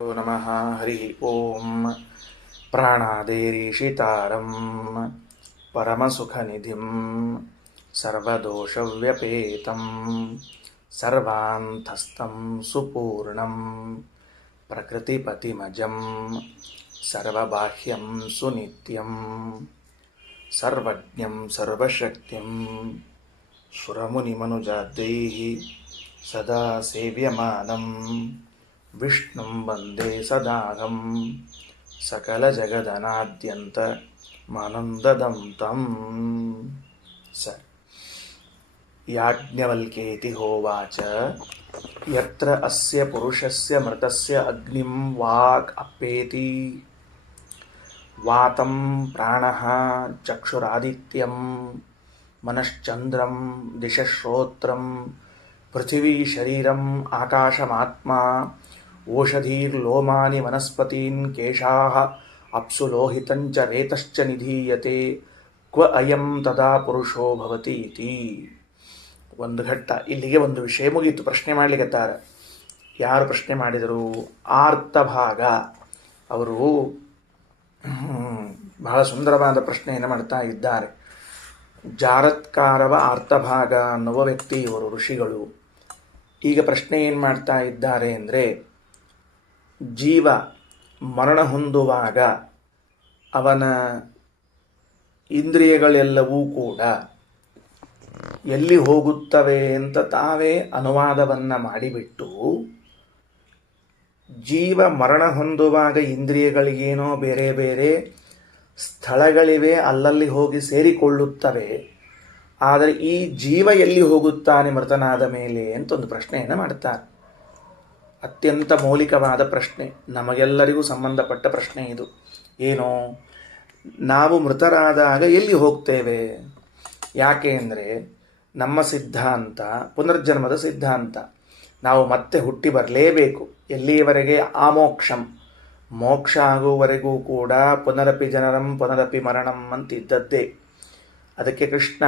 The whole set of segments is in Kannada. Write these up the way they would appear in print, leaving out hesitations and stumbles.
ನಮಃ ಹರಿ ಓಂ ಪ್ರಾಣಾದೇರೀಶಿತಾರಂ ಪರಮಸುಖನಿಧಿಂ ಸರ್ವದೋಷವ್ಯಪೇತಂ ಸರ್ವಾಂತಸ್ಥಂ ಸುಪೂರ್ಣಂ ಪ್ರಕೃತಿಪತಿಮಜಂ ಸರ್ವಬಾಹ್ಯಂ ಸುನಿತ್ಯಂ ಸರ್ವಜ್ಞಂ ಸರ್ವಶಕ್ತಿಂ ಸುರಮುನಿಮನುಜಾದ್ಯೈಃ ಸದಾ ಸೇವ್ಯಮಾನಂ ವಿಷ್ಣುಂ ವಂದೇ ಸದಾಹಂ ಸಕಲಜಗದನಾದ್ಯಂತ ಮಾನಂದದಂ ತಂ ಸರ್ ಯಾಜ್ಞವಲ್ಕ್ಯೇತಿ ಹೋವಾಚ ಯತ್ರ ಅಸ್ಯ ಪುರುಷಸ್ಯ ಮೃತಸ್ಯ ಅಗ್ನಿಂ ವಾಕ್ ಅಪ್ಪೇತಿ ವಾತಂ ಪ್ರಾಣಃ ಚಕ್ಷುರಾದಿತ್ಯಂ ಮನಶ್ಚಂದ್ರಂ ದಿಶಶ್ರೋತ್ರಂ ಪೃಥಿವೀ ಶರೀರಂ ಆಕಾಶಮಾತ್ಮ ಓಷಧೀರ್ಲೋಮಾನಿ ವನಸ್ಪತೀನ್ ಕೇಶಾಃ ಅಪ್ಸು ಲೋಹಿತಂಚ ರೇತಶ್ಚ ನಿಧೀಯತೆ ಕ್ವ ಅಯಂ ತದಾ ಪುರುಷೋ ಭವತಿ ಇತಿ. ಒಂದು ಘಟ್ಟ ಇಲ್ಲಿಗೆ ಒಂದು ವಿಷಯ ಮುಗೀತು. ಪ್ರಶ್ನೆ ಮಾಡಲಿಕ್ಕತ್ತಾರ. ಯಾರು ಪ್ರಶ್ನೆ ಮಾಡಿದರು? ಆರ್ತಭಾಗ ಅವರು ಬಹಳ ಸುಂದರವಾದ ಪ್ರಶ್ನೆಯನ್ನು ಮಾಡ್ತಾ ಇದ್ದಾರೆ. ಜಾರತ್ಕಾರವ ಆರ್ತಭಾಗ ಅನ್ನುವ ವ್ಯಕ್ತಿ ಇವರು ಋಷಿಗಳು. ಈಗ ಪ್ರಶ್ನೆ ಏನು ಮಾಡ್ತಾ ಇದ್ದಾರೆ ಅಂದರೆ, ಜೀವ ಮರಣ ಹೊಂದುವಾಗ ಅವನ ಇಂದ್ರಿಯಗಳೆಲ್ಲವೂ ಕೂಡ ಎಲ್ಲಿ ಹೋಗುತ್ತವೆ ಅಂತ ತಾವೇ ಅನುವಾದವನ್ನು ಮಾಡಿಬಿಟ್ಟು, ಜೀವ ಮರಣ ಹೊಂದುವಾಗ ಇಂದ್ರಿಯಗಳಿಗೇನೋ ಬೇರೆ ಬೇರೆ ಸ್ಥಳಗಳಿವೆ, ಅಲ್ಲಲ್ಲಿ ಹೋಗಿ ಸೇರಿಕೊಳ್ಳುತ್ತವೆ. ಆದರೆ ಈ ಜೀವ ಎಲ್ಲಿ ಹೋಗುತ್ತಾನೆ ಮೃತನಾದ ಮೇಲೆ ಅಂತ ಒಂದು ಪ್ರಶ್ನೆಯನ್ನು ಮಾಡ್ತಾರೆ. ಅತ್ಯಂತ ಮೌಲಿಕವಾದ ಪ್ರಶ್ನೆ, ನಮಗೆಲ್ಲರಿಗೂ ಸಂಬಂಧಪಟ್ಟ ಪ್ರಶ್ನೆ ಇದು. ಏನು? ನಾವು ಮೃತರಾದಾಗ ಎಲ್ಲಿ ಹೋಗ್ತೇವೆ? ಯಾಕೆ ಅಂದರೆ ನಮ್ಮ ಸಿದ್ಧಾಂತ ಪುನರ್ಜನ್ಮದ ಸಿದ್ಧಾಂತ. ನಾವು ಮತ್ತೆ ಹುಟ್ಟಿ ಬರಲೇಬೇಕು. ಎಲ್ಲಿಯವರೆಗೆ? ಆಮೋಕ್ಷಂ, ಮೋಕ್ಷ ಆಗುವವರೆಗೂ ಕೂಡ ಪುನರಪಿ ಜನನಂ ಪುನರಪಿ ಮರಣಂ ಅಂತಿದ್ದದ್ದೇ. ಅದಕ್ಕೆ ಕೃಷ್ಣ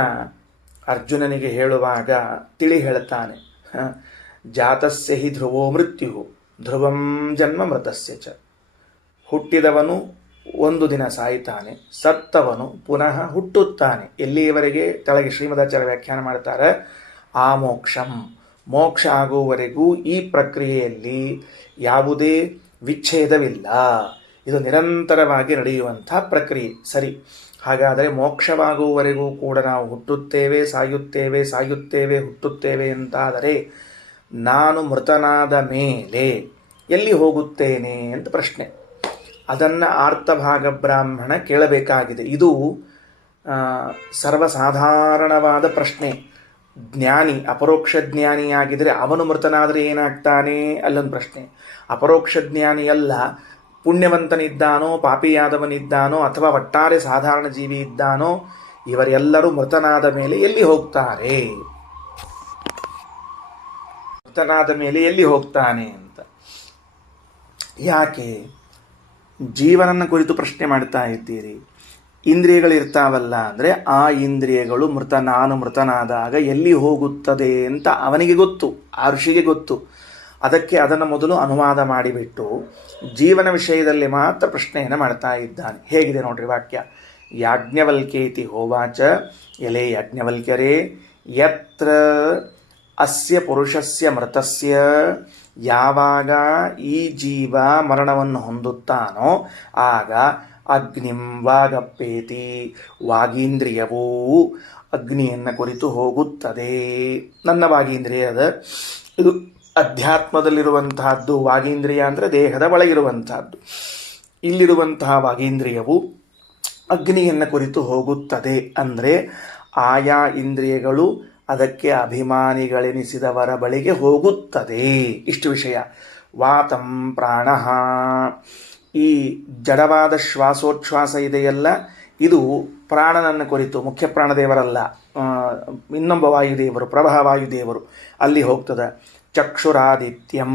ಅರ್ಜುನನಿಗೆ ಹೇಳುವಾಗ ತಿಳಿ ಹೇಳ್ತಾನೆ, ಜಾತಸ್ಯ ಹಿ ಧ್ರುವೋ ಮೃತ್ಯು ಧ್ರುವಂ ಜನ್ಮ ಮೃತಸ್ಯ ಚ. ಹುಟ್ಟಿದವನು ಒಂದು ದಿನ ಸಾಯ್ತಾನೆ, ಸತ್ತವನು ಪುನಃ ಹುಟ್ಟುತ್ತಾನೆ. ಎಲ್ಲಿಯವರೆಗೆ? ಕೆಳಗೆ ಶ್ರೀಮದಾಚಾರ್ಯ ವ್ಯಾಖ್ಯಾನ ಮಾಡ್ತಾರೆ, ಆಮೋಕ್ಷಂ, ಮೋಕ್ಷ ಆಗುವವರೆಗೂ ಈ ಪ್ರಕ್ರಿಯೆಯಲ್ಲಿ ಯಾವುದೇ ವಿಚ್ಛೇದವಿಲ್ಲ. ಇದು ನಿರಂತರವಾಗಿ ನಡೆಯುವಂಥ ಪ್ರಕ್ರಿಯೆ. ಸರಿ, ಹಾಗಾದರೆ ಮೋಕ್ಷವಾಗುವವರೆಗೂ ಕೂಡ ನಾವು ಹುಟ್ಟುತ್ತೇವೆ, ಸಾಯುತ್ತೇವೆ, ಹುಟ್ಟುತ್ತೇವೆ ಅಂತಾದರೆ ನಾನು ಮೃತನಾದ ಮೇಲೆ ಎಲ್ಲಿ ಹೋಗುತ್ತೇನೆ ಅಂತ ಪ್ರಶ್ನೆ. ಅದನ್ನು ಆರ್ತಭಾಗ ಬ್ರಾಹ್ಮಣ ಕೇಳಬೇಕಾಗಿದೆ. ಇದು ಸರ್ವಸಾಧಾರಣವಾದ ಪ್ರಶ್ನೆ. ಜ್ಞಾನಿ, ಅಪರೋಕ್ಷ ಜ್ಞಾನಿಯಾಗಿದ್ದರೆ ಅವನು ಮೃತನಾದರೆ ಏನಾಗ್ತಾನೆ ಅಲ್ಲೊಂದು ಪ್ರಶ್ನೆ. ಅಪರೋಕ್ಷ ಜ್ಞಾನಿಯಲ್ಲ, ಪುಣ್ಯವಂತನಿದ್ದಾನೋ ಪಾಪಿಯಾದವನಿದ್ದಾನೋ ಅಥವಾ ಒಟ್ಟಾರೆ ಸಾಧಾರಣ ಜೀವಿ ಇದ್ದಾನೋ, ಇವರೆಲ್ಲರೂ ಮೃತನಾದ ಮೇಲೆ ಎಲ್ಲಿ ಹೋಗ್ತಾರೆ? ಮೃತನಾದ ಮೇಲೆ ಎಲ್ಲಿ ಹೋಗ್ತಾನೆ ಅಂತ. ಯಾಕೆ ಜೀವನನ್ನು ಕುರಿತು ಪ್ರಶ್ನೆ ಮಾಡ್ತಾ ಇದ್ದೀರಿ? ಇಂದ್ರಿಯಗಳಿರ್ತಾವಲ್ಲ ಅಂದರೆ ಆ ಇಂದ್ರಿಯಗಳು ನಾನು ಮೃತನಾದಾಗ ಎಲ್ಲಿ ಹೋಗುತ್ತದೆ ಅಂತ ಅವನಿಗೆ ಗೊತ್ತು, ಆ ಋಷಿಗೆ ಗೊತ್ತು. ಅದಕ್ಕೆ ಅದನ್ನು ಮೊದಲು ಅನುವಾದ ಮಾಡಿಬಿಟ್ಟು ಜೀವನ ವಿಷಯದಲ್ಲಿ ಮಾತ್ರ ಪ್ರಶ್ನೆಯನ್ನು ಮಾಡ್ತಾ ಇದ್ದಾನೆ. ಹೇಗಿದೆ ನೋಡ್ರಿ ವಾಕ್ಯ. ಯಾಜ್ಞವಲ್ಕ್ಯೇತಿ ಹೋವಾಚ, ಎಲೆ ಯಾಜ್ಞವಲ್ಕ್ಯರೇ, ಯತ್ರ ಅಸ್ಯ ಪುರುಷಸ್ಯ ಮೃತಸ್ಯ, ಯಾವಾಗ ಈ ಜೀವ ಮರಣವನ್ನು ಹೊಂದುತ್ತಾನೋ ಆಗ ಅಗ್ನಿಂ ವಾಗಪ್ಪೇತಿ, ವಾಗೀಂದ್ರಿಯವೂ ಅಗ್ನಿಯನ್ನು ಕುರಿತು ಹೋಗುತ್ತದೆ. ನನ್ನ ವಾಗೀಂದ್ರಿಯದ ಇದು ಅಧ್ಯಾತ್ಮದಲ್ಲಿರುವಂತಹದ್ದು. ವಾಗೀಂದ್ರಿಯ ಅಂದರೆ ದೇಹದ ಒಳಗಿರುವಂತಹದ್ದು. ಇಲ್ಲಿರುವಂತಹ ವಾಗೀಂದ್ರಿಯವು ಅಗ್ನಿಯನ್ನು ಕುರಿತು ಹೋಗುತ್ತದೆ. ಅಂದರೆ ಆಯಾ ಇಂದ್ರಿಯಗಳು ಅದಕ್ಕೆ ಅಭಿಮಾನಿಗಳೆನಿಸಿದವರ ಬಳಿಗೆ ಹೋಗುತ್ತದೆ. ಇಷ್ಟು ವಿಷಯ. ವಾತಂ ಪ್ರಾಣಃ, ಈ ಜಡವಾದ ಶ್ವಾಸೋಚ್ಛ್ವಾಸ ಇದೆಯಲ್ಲ, ಇದು ಪ್ರಾಣನನ್ನು ಕುರಿತು, ಮುಖ್ಯ ಪ್ರಾಣದೇವರಲ್ಲ, ಇನ್ನೊಬ್ಬ ವಾಯುದೇವರು, ಪ್ರಭಾ ವಾಯುದೇವರು, ಅಲ್ಲಿ ಹೋಗ್ತದೆ. ಚಕ್ಷುರಾದಿತ್ಯಂ,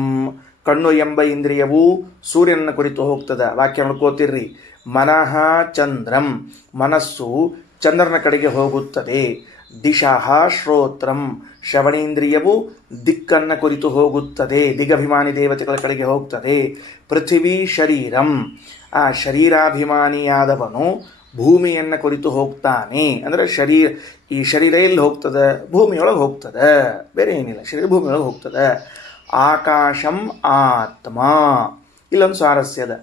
ಕಣ್ಣು ಎಂಬ ಇಂದ್ರಿಯವು ಸೂರ್ಯನನ್ನು ಕುರಿತು ಹೋಗ್ತದೆ. ವಾಕ್ಯ ನೋಡ್ಕೋತಿರ್ರಿ. ಮನಃ ಚಂದ್ರಂ, ಮನಸ್ಸು ಚಂದ್ರನ ಕಡೆಗೆ ಹೋಗುತ್ತದೆ. ದಿಶಃ ಶ್ರೋತ್ರಂ, ಶ್ರವಣೇಂದ್ರಿಯವು ದಿಕ್ಕನ್ನು ಕುರಿತು ಹೋಗುತ್ತದೆ, ದಿಗಭಿಮಾನಿ ದೇವತೆಗಳ ಕಡೆಗೆ ಹೋಗ್ತದೆ. ಪೃಥ್ವಿ ಶರೀರಂ, ಆ ಶರೀರಾಭಿಮಾನಿಯಾದವನು ಭೂಮಿಯನ್ನು ಕುರಿತು ಹೋಗ್ತಾನೆ. ಅಂದರೆ ಈ ಶರೀರ ಎಲ್ಲಿ ಹೋಗ್ತದೆ? ಭೂಮಿಯೊಳಗೆ ಹೋಗ್ತದೆ, ಬೇರೆ ಏನಿಲ್ಲ, ಶರೀರ ಭೂಮಿಯೊಳಗೆ ಹೋಗ್ತದೆ. ಆಕಾಶಂ ಆತ್ಮ, ಇಲ್ಲೊಂದು ಸ್ವಾರಸ್ಯದ,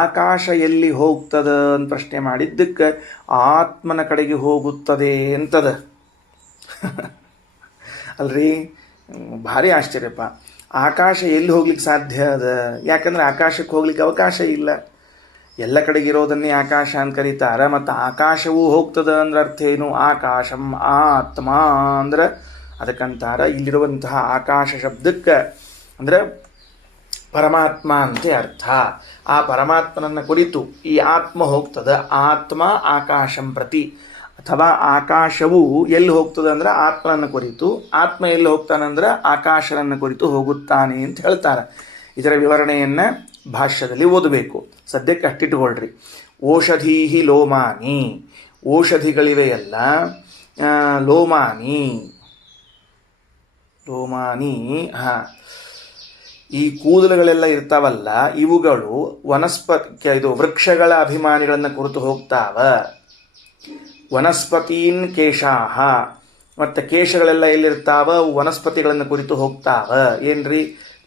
ಆಕಾಶ ಎಲ್ಲಿ ಹೋಗ್ತದ ಅಂತ ಪ್ರಶ್ನೆ ಮಾಡಿದ್ದಕ್ಕೆ ಆತ್ಮನ ಕಡೆಗೆ ಹೋಗುತ್ತದೆ ಅಂತದ. ಅಲ್ರಿ, ಭಾರಿ ಆಶ್ಚರ್ಯಪ್ಪ. ಆಕಾಶ ಎಲ್ಲಿ ಹೋಗ್ಲಿಕ್ಕೆ ಸಾಧ್ಯ ಅದ? ಯಾಕಂದ್ರೆ ಆಕಾಶಕ್ಕೆ ಹೋಗ್ಲಿಕ್ಕೆ ಅವಕಾಶ ಇಲ್ಲ. ಎಲ್ಲ ಕಡೆಗಿರೋದನ್ನೇ ಆಕಾಶ ಅಂತ ಕರೀತಾರ. ಮತ್ತು ಆಕಾಶವೂ ಹೋಗ್ತದ ಅಂದ್ರೆ ಅರ್ಥ ಏನು? ಆಕಾಶಂ ಆತ್ಮ ಅಂದ್ರೆ ಅದಕ್ಕಂತಾರ ಇಲ್ಲಿರುವಂತಹ ಆಕಾಶ ಶಬ್ದಕ್ಕೆ ಅಂದ್ರೆ ಪರಮಾತ್ಮ ಅಂತೆ ಅರ್ಥ. ಆ ಪರಮಾತ್ಮನನ್ನು ಕುರಿತು ಈ ಆತ್ಮ ಹೋಗ್ತದ. ಆತ್ಮ ಆಕಾಶಂ ಪ್ರತಿ, ಅಥವಾ ಆಕಾಶವು ಎಲ್ಲಿ ಹೋಗ್ತದೆ ಅಂದ್ರೆ ಆತ್ಮನನ್ನು ಕುರಿತು, ಆತ್ಮ ಎಲ್ಲಿ ಹೋಗ್ತಾನಂದ್ರೆ ಆಕಾಶನನ್ನು ಕುರಿತು ಹೋಗುತ್ತಾನೆ ಅಂತ ಹೇಳ್ತಾರೆ. ಇದರ ವಿವರಣೆಯನ್ನು ಭಾಷ್ಯದಲ್ಲಿ ಓದಬೇಕು. ಸದ್ಯಕ್ಕೆ ಅಷ್ಟಿಟ್ಟುಕೊಳ್ರಿ. ಓಷಧೀಹಿ ಲೋಮಾನಿ, ಓಷಧಿಗಳಿವೆಯಲ್ಲ, ಲೋಮಾನಿ ಈ ಕೂದಲುಗಳೆಲ್ಲ ಇರ್ತಾವಲ್ಲ, ಇವುಗಳು ಇದು ವೃಕ್ಷಗಳ ಅಭಿಮಾನಿಗಳನ್ನು ಕುರಿತು ಹೋಗ್ತಾವ. ವನಸ್ಪತೀನ್ ಕೇಶಾಹ, ಮತ್ತು ಕೇಶಗಳೆಲ್ಲ ಎಲ್ಲಿರ್ತಾವ? ವನಸ್ಪತಿಗಳನ್ನು ಕುರಿತು ಹೋಗ್ತಾವ. ಏನ್ರಿ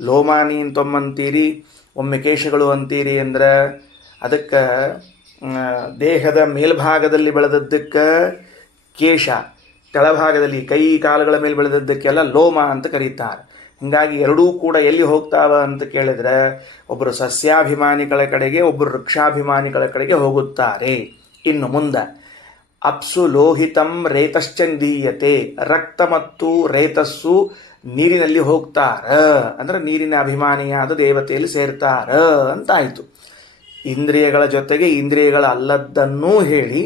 ಲೋಮಾನಿ ಅಂತೊಮ್ಮಂತೀರಿ, ಒಮ್ಮೆ ಕೇಶಗಳು ಅಂತೀರಿ ಅಂದ್ರೆ ಅದಕ್ಕೆ ದೇಹದ ಮೇಲ್ಭಾಗದಲ್ಲಿ ಬೆಳೆದದ್ದಕ್ಕೆ ಕೇಶ, ಕೆಳಭಾಗದಲ್ಲಿ ಕೈ ಕಾಲುಗಳ ಮೇಲೆ ಬೆಳೆದದ್ದಕ್ಕೆಲ್ಲ ಲೋಮ ಅಂತ ಕರೀತಾರೆ. ಹೀಗಾಗಿ ಎರಡೂ ಕೂಡ ಎಲ್ಲಿ ಹೋಗ್ತಾವ ಅಂತ ಕೇಳಿದ್ರೆ ಒಬ್ಬರು ಸಸ್ಯಾಭಿಮಾನಿಗಳ ಕಡೆಗೆ, ಒಬ್ಬರು ವೃಕ್ಷಾಭಿಮಾನಿಗಳ ಕಡೆಗೆ ಹೋಗುತ್ತಾರೆ. ಇನ್ನು ಮುಂದೆ ಅಪ್ಸು ಲೋಹಿತಂ ರೇತಶ್ಚ ನಿಧೀಯತೆ, ರಕ್ತ ಮತ್ತು ರೇತಸ್ಸು ನೀರಿನಲ್ಲಿ ಹೋಗ್ತಾರ, ಅಂದ್ರೆ ನೀರಿನ ಅಭಿಮಾನಿಯಾದ ದೇವತೆಯಲ್ಲಿ ಸೇರ್ತಾರ ಅಂತಾಯಿತು. ಇಂದ್ರಿಯಗಳ ಜೊತೆಗೆ ಇಂದ್ರಿಯಗಳ ಅಲ್ಲದ್ದನ್ನೂ ಹೇಳಿ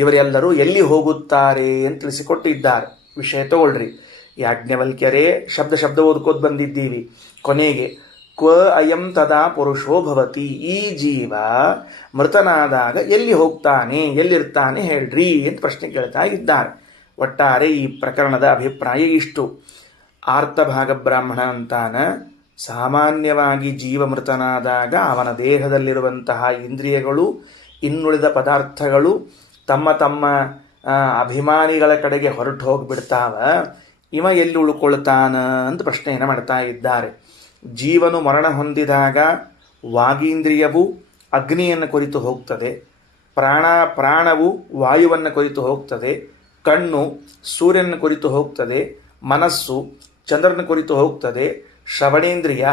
ಇವರೆಲ್ಲರೂ ಎಲ್ಲಿ ಹೋಗುತ್ತಾರೆ ಅಂತ ತಿಳಿಸಿಕೊಟ್ಟಿದ್ದಾರೆ. ವಿಷಯ ತಗೊಳ್ರಿ. ಯಾಜ್ಞವಲ್ಕ್ಯರೇ ಶಬ್ದ ಓದ್ಕೋದ್ ಬಂದಿದ್ದೀವಿ. ಕೊನೆಗೆ ಕ್ವ ಅಯಂ ತದಾ ಪುರುಷೋ ಭವತಿ, ಈ ಜೀವ ಮೃತನಾದಾಗ ಎಲ್ಲಿ ಹೋಗ್ತಾನೆ, ಎಲ್ಲಿರ್ತಾನೆ ಹೇಳ್ರಿ ಅಂತ ಪ್ರಶ್ನೆ ಕೇಳ್ತಾ ಇದ್ದಾರೆ. ಒಟ್ಟಾರೆ ಈ ಪ್ರಕರಣದ ಅಭಿಪ್ರಾಯ ಇಷ್ಟು. ಆರ್ತಭಾಗ ಬ್ರಾಹ್ಮಣ ಅಂತಾನ, ಸಾಮಾನ್ಯವಾಗಿ ಜೀವ ಮೃತನಾದಾಗ ಅವನ ದೇಹದಲ್ಲಿರುವಂತಹ ಇಂದ್ರಿಯಗಳು, ಇನ್ನುಳಿದ ಪದಾರ್ಥಗಳು ತಮ್ಮ ತಮ್ಮ ಅಭಿಮಾನಿಗಳ ಕಡೆಗೆ ಹೊರಟು ಹೋಗಿಬಿಡ್ತಾವ. ಇವ ಎಲ್ಲಿ ಉಳ್ಕೊಳ್ತಾನ ಅಂತ ಪ್ರಶ್ನೆಯನ್ನು ಮಾಡ್ತಾ ಇದ್ದಾರೆ. ಜೀವನು ಮರಣ ಹೊಂದಿದಾಗ ವಾಗೀಂದ್ರಿಯವು ಅಗ್ನಿಯನ್ನು ಕುರಿತು ಹೋಗ್ತದೆ, ಪ್ರಾಣವು ವಾಯುವನ್ನು ಕುರಿತು ಹೋಗ್ತದೆ, ಕಣ್ಣು ಸೂರ್ಯನ ಕುರಿತು ಹೋಗ್ತದೆ, ಮನಸ್ಸು ಚಂದ್ರನ ಕುರಿತು ಹೋಗ್ತದೆ, ಶ್ರವಣೇಂದ್ರಿಯ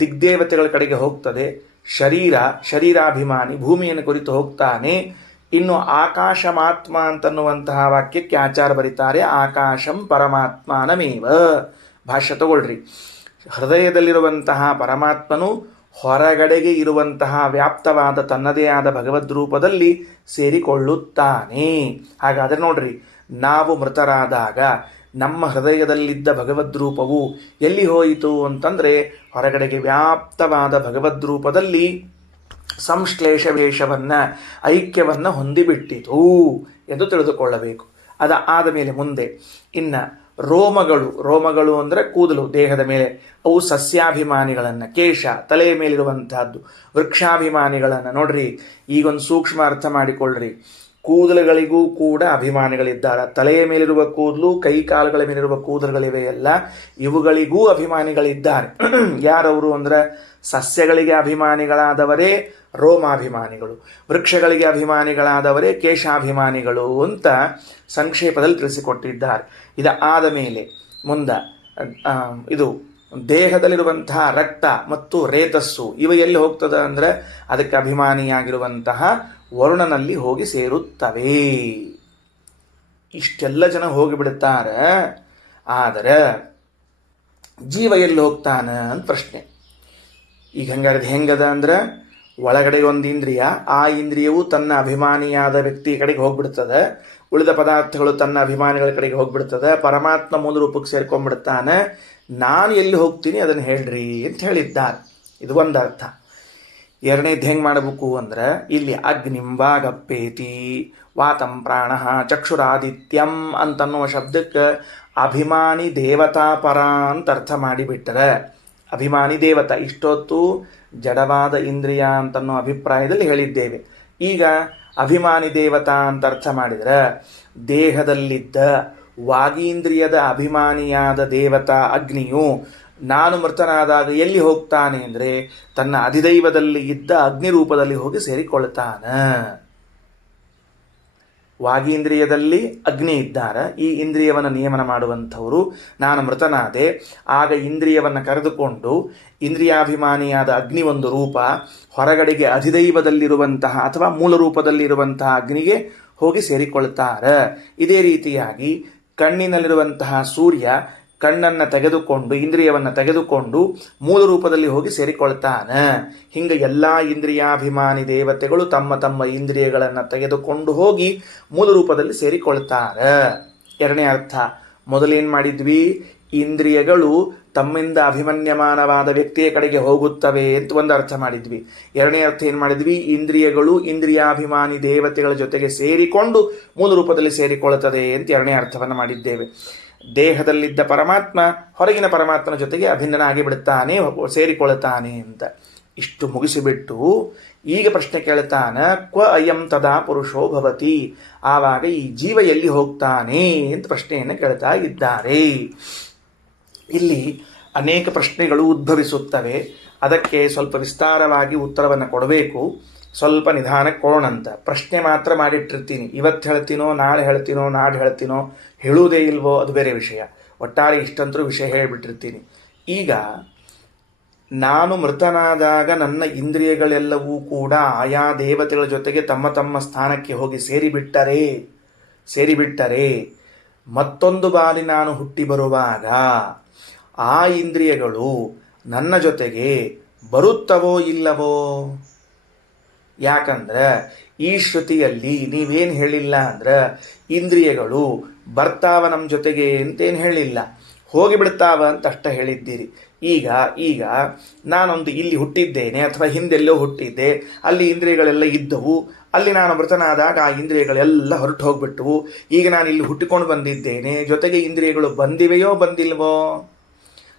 ದಿಗ್ದೇವತೆಗಳ ಕಡೆಗೆ ಹೋಗ್ತದೆ, ಶರೀರಾಭಿಮಾನಿ ಭೂಮಿಯನ್ನು ಕುರಿತು ಹೋಗ್ತಾನೆ. ಇನ್ನು ಆಕಾಶಮಾತ್ಮ ಅಂತನ್ನುವಂತಹ ವಾಕ್ಯಕ್ಕೆ ಆಚಾರ ಬರೀತಾರೆ, ಆಕಾಶಂ ಪರಮಾತ್ಮನಮೇವ. ಭಾಷ್ಯ ತಗೊಳ್ರಿ. ಹೃದಯದಲ್ಲಿರುವಂತಹ ಪರಮಾತ್ಮನು ಹೊರಗಡೆಗೆ ಇರುವಂತಹ ವ್ಯಾಪ್ತವಾದ ತನ್ನದೇ ಆದ ಭಗವದ್ ರೂಪದಲ್ಲಿ ಸೇರಿಕೊಳ್ಳುತ್ತಾನೆ. ಹಾಗಾದರೆ ನೋಡ್ರಿ, ನಾವು ಮೃತರಾದಾಗ ನಮ್ಮ ಹೃದಯದಲ್ಲಿದ್ದ ಭಗವದ್ ರೂಪವು ಎಲ್ಲಿ ಹೋಯಿತು ಅಂತಂದರೆ ಹೊರಗಡೆಗೆ ವ್ಯಾಪ್ತವಾದ ಭಗವದ್ ರೂಪದಲ್ಲಿ ಸಂಶ್ಲೇಷ ವೇಷವನ್ನು, ಐಕ್ಯವನ್ನು ಹೊಂದಿಬಿಟ್ಟಿತು ಎಂದು ತಿಳಿದುಕೊಳ್ಳಬೇಕು. ಆದ ಮೇಲೆ ಮುಂದೆ ಇನ್ನು ರೋಮಗಳು ಅಂದರೆ ಕೂದಲು ದೇಹದ ಮೇಲೆ, ಅವು ಸಸ್ಯಾಭಿಮಾನಿಗಳನ್ನು, ಕೇಶ ತಲೆಯ ಮೇಲಿರುವಂತಹದ್ದು, ವೃಕ್ಷಾಭಿಮಾನಿಗಳನ್ನು ನೋಡ್ರಿ. ಈಗೊಂದು ಸೂಕ್ಷ್ಮ ಅರ್ಥ ಮಾಡಿಕೊಳ್ಳ್ರಿ. ಕೂದಲುಗಳಿಗೂ ಕೂಡ ಅಭಿಮಾನಿಗಳಿದ್ದಾರೆ. ತಲೆಯ ಮೇಲಿರುವ ಕೂದಲು, ಕೈ ಕಾಲುಗಳ ಮೇಲಿರುವ ಕೂದಲುಗಳಿವೆಯಲ್ಲ, ಇವುಗಳಿಗೂ ಅಭಿಮಾನಿಗಳಿದ್ದಾರೆ. ಯಾರವರು ಅಂದ್ರೆ ಸಸ್ಯಗಳಿಗೆ ಅಭಿಮಾನಿಗಳಾದವರೇ ರೋಮಾಭಿಮಾನಿಗಳು, ವೃಕ್ಷಗಳಿಗೆ ಅಭಿಮಾನಿಗಳಾದವರೇ ಕೇಶಾಭಿಮಾನಿಗಳು ಅಂತ ಸಂಕ್ಷೇಪದಲ್ಲಿ ತಿಳಿಸಿಕೊಟ್ಟಿದ್ದಾರೆ. ಆದ ಮೇಲೆ ಮುಂದೆ ಇದು ದೇಹದಲ್ಲಿರುವಂತಹ ರಕ್ತ ಮತ್ತು ರೇತಸ್ಸು ಇವ ಎಲ್ಲಿ ಹೋಗ್ತದೆ ಅಂದ್ರೆ ಅದಕ್ಕೆ ಅಭಿಮಾನಿಯಾಗಿರುವಂತಹ ವರುಣನಲ್ಲಿ ಹೋಗಿ ಸೇರುತ್ತವೆ. ಇಷ್ಟೆಲ್ಲ ಜನ ಹೋಗಿಬಿಡುತ್ತಾರೆ. ಆದರೆ ಜೀವ ಎಲ್ಲಿ ಹೋಗ್ತಾನ ಅಂತ ಪ್ರಶ್ನೆ. ಈಗ ಹೆಂಗದ ಅಂದ್ರೆ ಒಳಗಡೆ ಒಂದು ಇಂದ್ರಿಯ, ಆ ಇಂದ್ರಿಯವು ತನ್ನ ಅಭಿಮಾನಿಯಾದ ವ್ಯಕ್ತಿ ಕಡೆಗೆ ಹೋಗ್ಬಿಡ್ತದೆ, ಉಳಿದ ಪದಾರ್ಥಗಳು ತನ್ನ ಅಭಿಮಾನಿಗಳ ಕಡೆಗೆ ಹೋಗ್ಬಿಡ್ತದೆ, ಪರಮಾತ್ಮ ಮೂಲ ರೂಪಕ್ಕೆ ಸೇರ್ಕೊಂಡ್ಬಿಡ್ತಾನೆ. ನಾನು ಎಲ್ಲಿ ಹೋಗ್ತೀನಿ ಅದನ್ನು ಹೇಳ್ರಿ ಅಂತ ಹೇಳಿದ್ದಾರೆ. ಇದು ಒಂದು ಅರ್ಥ. ಎರಡನೇದು ಹೆಂಗೆ ಮಾಡಬೇಕು ಅಂದ್ರೆ ಇಲ್ಲಿ ಅಗ್ನಿಂ ವಾಗಪ್ಪೇತಿ ವಾತಂ ಪ್ರಾಣ ಚಕ್ಷುರಾದಿತ್ಯಂ ಅಂತನ್ನುವ ಶಬ್ದಕ್ಕೆ ಅಭಿಮಾನಿ ದೇವತಾ ಪರ ಅಂತ ಅರ್ಥ ಮಾಡಿಬಿಟ್ಟರೆ, ಅಭಿಮಾನಿ ದೇವತಾ ಇಷ್ಟೊತ್ತು ಜಡವಾದ ಇಂದ್ರಿಯ ಅಂತನ್ನೋ ಅಭಿಪ್ರಾಯದಲ್ಲಿ ಹೇಳಿದ್ದೇವೆ. ಈಗ ಅಭಿಮಾನಿ ದೇವತಾ ಅಂತ ಅರ್ಥ ಮಾಡಿದರೆ ದೇಹದಲ್ಲಿದ್ದ ವಾಗೀಂದ್ರಿಯದ ಅಭಿಮಾನಿಯಾದ ದೇವತಾ ಅಗ್ನಿಯು ನಾನು ಮೃತನಾದಾಗ ಎಲ್ಲಿ ಹೋಗ್ತಾನೆ ಅಂದರೆ ತನ್ನ ಅಧಿದೈವದಲ್ಲಿ ಇದ್ದ ಅಗ್ನಿ ರೂಪದಲ್ಲಿ ಹೋಗಿ ಸೇರಿಕೊಳ್ತಾನೆ. ವಾಗೀಂದ್ರಿಯದಲ್ಲಿ ಅಗ್ನಿ ಇದ್ದಾರೆ, ಈ ಇಂದ್ರಿಯವನ್ನು ನಿಯಮನ ಮಾಡುವಂಥವರು. ನಾನು ಮೃತನಾದೆ, ಆಗ ಇಂದ್ರಿಯವನ್ನು ಕರೆದುಕೊಂಡು ಇಂದ್ರಿಯಾಭಿಮಾನಿಯಾದ ಅಗ್ನಿ ಒಂದು ರೂಪ, ಹೊರಗಡೆಗೆ ಅಧಿದೈವದಲ್ಲಿರುವಂತಹ ಅಥವಾ ಮೂಲ ರೂಪದಲ್ಲಿರುವಂತಹ ಅಗ್ನಿಗೆ ಹೋಗಿ ಸೇರಿಕೊಳ್ತಾರೆ. ಇದೇ ರೀತಿಯಾಗಿ ಕಣ್ಣಿನಲ್ಲಿರುವಂತಹ ಸೂರ್ಯ ಕಣ್ಣನ್ನು ತೆಗೆದುಕೊಂಡು ಇಂದ್ರಿಯವನ್ನು ತೆಗೆದುಕೊಂಡು ಮೂಲ ರೂಪದಲ್ಲಿ ಹೋಗಿ ಸೇರಿಕೊಳ್ತಾನೆ. ಹಿಂಗೆ ಎಲ್ಲ ಇಂದ್ರಿಯಾಭಿಮಾನಿ ದೇವತೆಗಳು ತಮ್ಮ ತಮ್ಮ ಇಂದ್ರಿಯಗಳನ್ನು ತೆಗೆದುಕೊಂಡು ಹೋಗಿ ಮೂಲ ರೂಪದಲ್ಲಿ ಸೇರಿಕೊಳ್ತಾರೆ. ಎರಡನೇ ಅರ್ಥ, ಮೊದಲೇನು ಮಾಡಿದ್ವಿ, ಇಂದ್ರಿಯಗಳು ತಮ್ಮಿಂದ ಅಭಿಮನ್ಯಮಾನವಾದ ವ್ಯಕ್ತಿಯ ಕಡೆಗೆ ಹೋಗುತ್ತವೆ ಅಂತ ಒಂದು ಅರ್ಥ ಮಾಡಿದ್ವಿ. ಎರಡನೇ ಅರ್ಥ ಏನು ಮಾಡಿದ್ವಿ, ಇಂದ್ರಿಯಗಳು ಇಂದ್ರಿಯಾಭಿಮಾನಿ ದೇವತೆಗಳ ಜೊತೆಗೆ ಸೇರಿಕೊಂಡು ಮೂಲ ರೂಪದಲ್ಲಿ ಸೇರಿಕೊಳ್ಳುತ್ತದೆ ಅಂತ ಎರಡನೇ ಅರ್ಥವನ್ನು ಮಾಡಿದ್ದೇವೆ. ದೇಹದಲ್ಲಿದ್ದ ಪರಮಾತ್ಮ ಹೊರಗಿನ ಪರಮಾತ್ಮನ ಜೊತೆಗೆ ಅಭಿನ್ನನಾಗಿ ಬಿಡುತ್ತಾನೆ, ಸೇರಿಕೊಳ್ಳುತ್ತಾನೆ ಅಂತ. ಇಷ್ಟು ಮುಗಿಸಿಬಿಟ್ಟು ಈಗ ಪ್ರಶ್ನೆ ಕೇಳ್ತಾನೆ, ಕ್ವ ಅಯಂ ತದಾ ಪುರುಷೋ ಭವತಿ, ಆವಾಗ ಈ ಜೀವ ಎಲ್ಲಿ ಹೋಗ್ತಾನೆ ಅಂತ ಪ್ರಶ್ನೆಯನ್ನು ಕೇಳ್ತಾ ಇದ್ದಾರೆ. ಇಲ್ಲಿ ಅನೇಕ ಪ್ರಶ್ನೆಗಳು ಉದ್ಭವಿಸುತ್ತವೆ. ಅದಕ್ಕೆ ಸ್ವಲ್ಪ ವಿಸ್ತಾರವಾಗಿ ಉತ್ತರವನ್ನು ಕೊಡಬೇಕು. ಸ್ವಲ್ಪ ನಿಧಾನಕ್ಕೆ ಕೊಡೋಣಂತ. ಪ್ರಶ್ನೆ ಮಾತ್ರ ಮಾಡಿಟ್ಟಿರ್ತೀನಿ, ಇವತ್ತು ಹೇಳ್ತೀನೋ ನಾಳೆ ಹೇಳ್ತೀನೋ ನಾಡು ಹೇಳ್ತೀನೋ ಹೇಳುವುದೇ ಇಲ್ವೋ ಅದು ಬೇರೆ ವಿಷಯ. ಒಟ್ಟಾರೆ ಇಷ್ಟಂತರೂ ವಿಷಯ ಹೇಳಿಬಿಟ್ಟಿರ್ತೀನಿ. ಈಗ ನಾನು ಮೃತನಾದಾಗ ನನ್ನ ಇಂದ್ರಿಯಗಳೆಲ್ಲವೂ ಕೂಡ ಆಯಾ ದೇವತೆಗಳ ಜೊತೆಗೆ ತಮ್ಮ ತಮ್ಮ ಸ್ಥಾನಕ್ಕೆ ಹೋಗಿ ಸೇರಿಬಿಟ್ಟರೆ ಮತ್ತೊಂದು ಬಾರಿ ನಾನು ಹುಟ್ಟಿ ಬರುವಾಗ ಆ ಇಂದ್ರಿಯಗಳು ನನ್ನ ಜೊತೆಗೆ ಬರುತ್ತವೋ ಇಲ್ಲವೋ? ಯಾಕಂದ್ರೆ ಈ ಶ್ರುತಿಯಲ್ಲಿ ನೀವೇನು ಹೇಳಿಲ್ಲ ಅಂದ್ರೆ ಇಂದ್ರಿಯಗಳು ಬರ್ತಾವ ನಮ್ಮ ಜೊತೆಗೆ ಅಂತೇನು ಹೇಳಿಲ್ಲ, ಹೋಗಿಬಿಡ್ತಾವ ಅಂತ ಅಷ್ಟ ಹೇಳಿದ್ದೀರಿ. ಈಗ ನಾನೊಂದು ಇಲ್ಲಿ ಹುಟ್ಟಿದ್ದೇನೆ ಅಥವಾ ಹಿಂದೆಲ್ಲೋ ಹುಟ್ಟಿದ್ದೆ, ಅಲ್ಲಿ ಇಂದ್ರಿಯಗಳೆಲ್ಲ ಇದ್ದವು, ಅಲ್ಲಿ ನಾನು ಮೃತನಾದಾಗ ಆ ಇಂದ್ರಿಯಗಳೆಲ್ಲ ಹೊರಟು ಹೋಗ್ಬಿಟ್ಟವು. ಈಗ ನಾನು ಇಲ್ಲಿ ಹುಟ್ಟಿಕೊಂಡು ಬಂದಿದ್ದೇನೆ, ಜೊತೆಗೆ ಇಂದ್ರಿಯಗಳು ಬಂದಿವೆಯೋ ಬಂದಿಲ್ವೋ?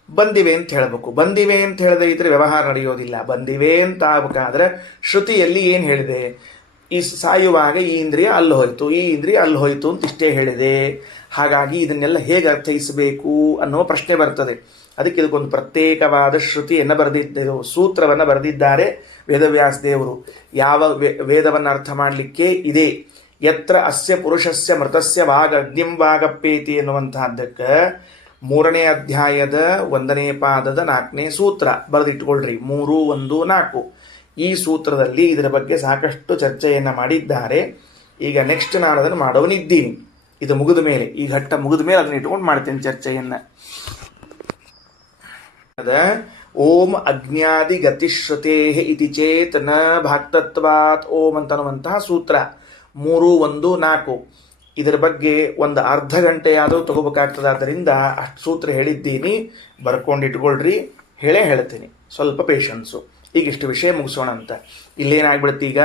ಬಂದಿವೆ ಅಂತ ಹೇಳಬೇಕು. ಬಂದಿವೆ ಅಂತ ಹೇಳದೇ ಇದ್ರೆ ವ್ಯವಹಾರ ನಡೆಯೋದಿಲ್ಲ. ಬಂದಿವೆ ಅಂತ ಆಗಬೇಕಾದ್ರೆ ಶ್ರುತಿಯಲ್ಲಿ ಏನು ಹೇಳಿದೆ, ಈ ಸಾಯುವಾಗ ಈ ಇಂದ್ರಿಯ ಅಲ್ಲಿ ಹೋಯಿತು, ಈ ಇಂದ್ರಿಯ ಅಲ್ಲಿ ಹೋಯಿತು ಅಂತ ಇಷ್ಟೇ ಹೇಳಿದೆ. ಹಾಗಾಗಿ ಇದನ್ನೆಲ್ಲ ಹೇಗೆ ಅರ್ಥೈಸಬೇಕು ಅನ್ನೋ ಪ್ರಶ್ನೆ ಬರ್ತದೆ. ಅದಕ್ಕೆ ಇದಕ್ಕೊಂದು ಪ್ರತ್ಯೇಕವಾದ ಶ್ರುತಿಯನ್ನು ಬರೆದಿದ್ದರು, ಸೂತ್ರವನ್ನು ಬರೆದಿದ್ದಾರೆ ವೇದವ್ಯಾಸ ದೇವರು. ಯಾವ ವೇದವನ್ನು ಅರ್ಥ ಮಾಡಲಿಕ್ಕೆ ಇದೆ, ಯತ್ರ ಅಸ್ಯ ಪುರುಷಸ್ಯ ಮೃತಸ್ಯ ವಾಗ ಅಗ್ನಿಂ ವಾಗಪ್ಪೇತಿ ಎನ್ನುವಂತಹದ್ದಕ್ಕೆ 3ನೇ ಅಧ್ಯಾಯದ 1ನೇ ಪಾದದ 4ನೇ ಸೂತ್ರ ಬರೆದಿಟ್ಕೊಳ್ರಿ. 3, 1, 4 ಈ ಸೂತ್ರದಲ್ಲಿ ಇದರ ಬಗ್ಗೆ ಸಾಕಷ್ಟು ಚರ್ಚೆಯನ್ನು ಮಾಡಿದ್ದಾರೆ. ಈಗ ನೆಕ್ಸ್ಟ್ ನಾನು ಅದನ್ನು ಮಾಡೋನಿದ್ದೀನಿ. ಇದು ಮುಗಿದ ಮೇಲೆ, ಈ ಘಟ್ಟ ಮುಗಿದ ಮೇಲೆ ಅದನ್ನ ಇಟ್ಕೊಂಡು ಮಾಡ್ತೇನೆ ಚರ್ಚೆಯನ್ನು. ಓಂ ಅಜ್ಞಾದಿ ಗತಿಶ್ರುತೇ ಇತಿ ಚೇತ್ ನ ಭಾಕ್ತತ್ವಾತ್ ಓಂ ಅಂತನ್ನುವಂತಹ ಸೂತ್ರ 3, 1, 4 ಇದರ ಬಗ್ಗೆ ಒಂದು ಅರ್ಧ ಗಂಟೆಯಾದರೂ ತಗೋಬೇಕಾಗ್ತದಾದ್ದರಿಂದ ಅಷ್ಟು ಸೂತ್ರ ಹೇಳಿದ್ದೀನಿ, ಬರ್ಕೊಂಡಿಟ್ಕೊಳ್ರಿ. ಹೇಳ್ತೀನಿ, ಸ್ವಲ್ಪ ಪೇಷನ್ಸು. ಈಗ ಇಷ್ಟು ವಿಷಯ ಮುಗಿಸೋಣ ಅಂತ. ಇಲ್ಲೇನಾಗ್ಬಿಡುತ್ತೆ, ಈಗ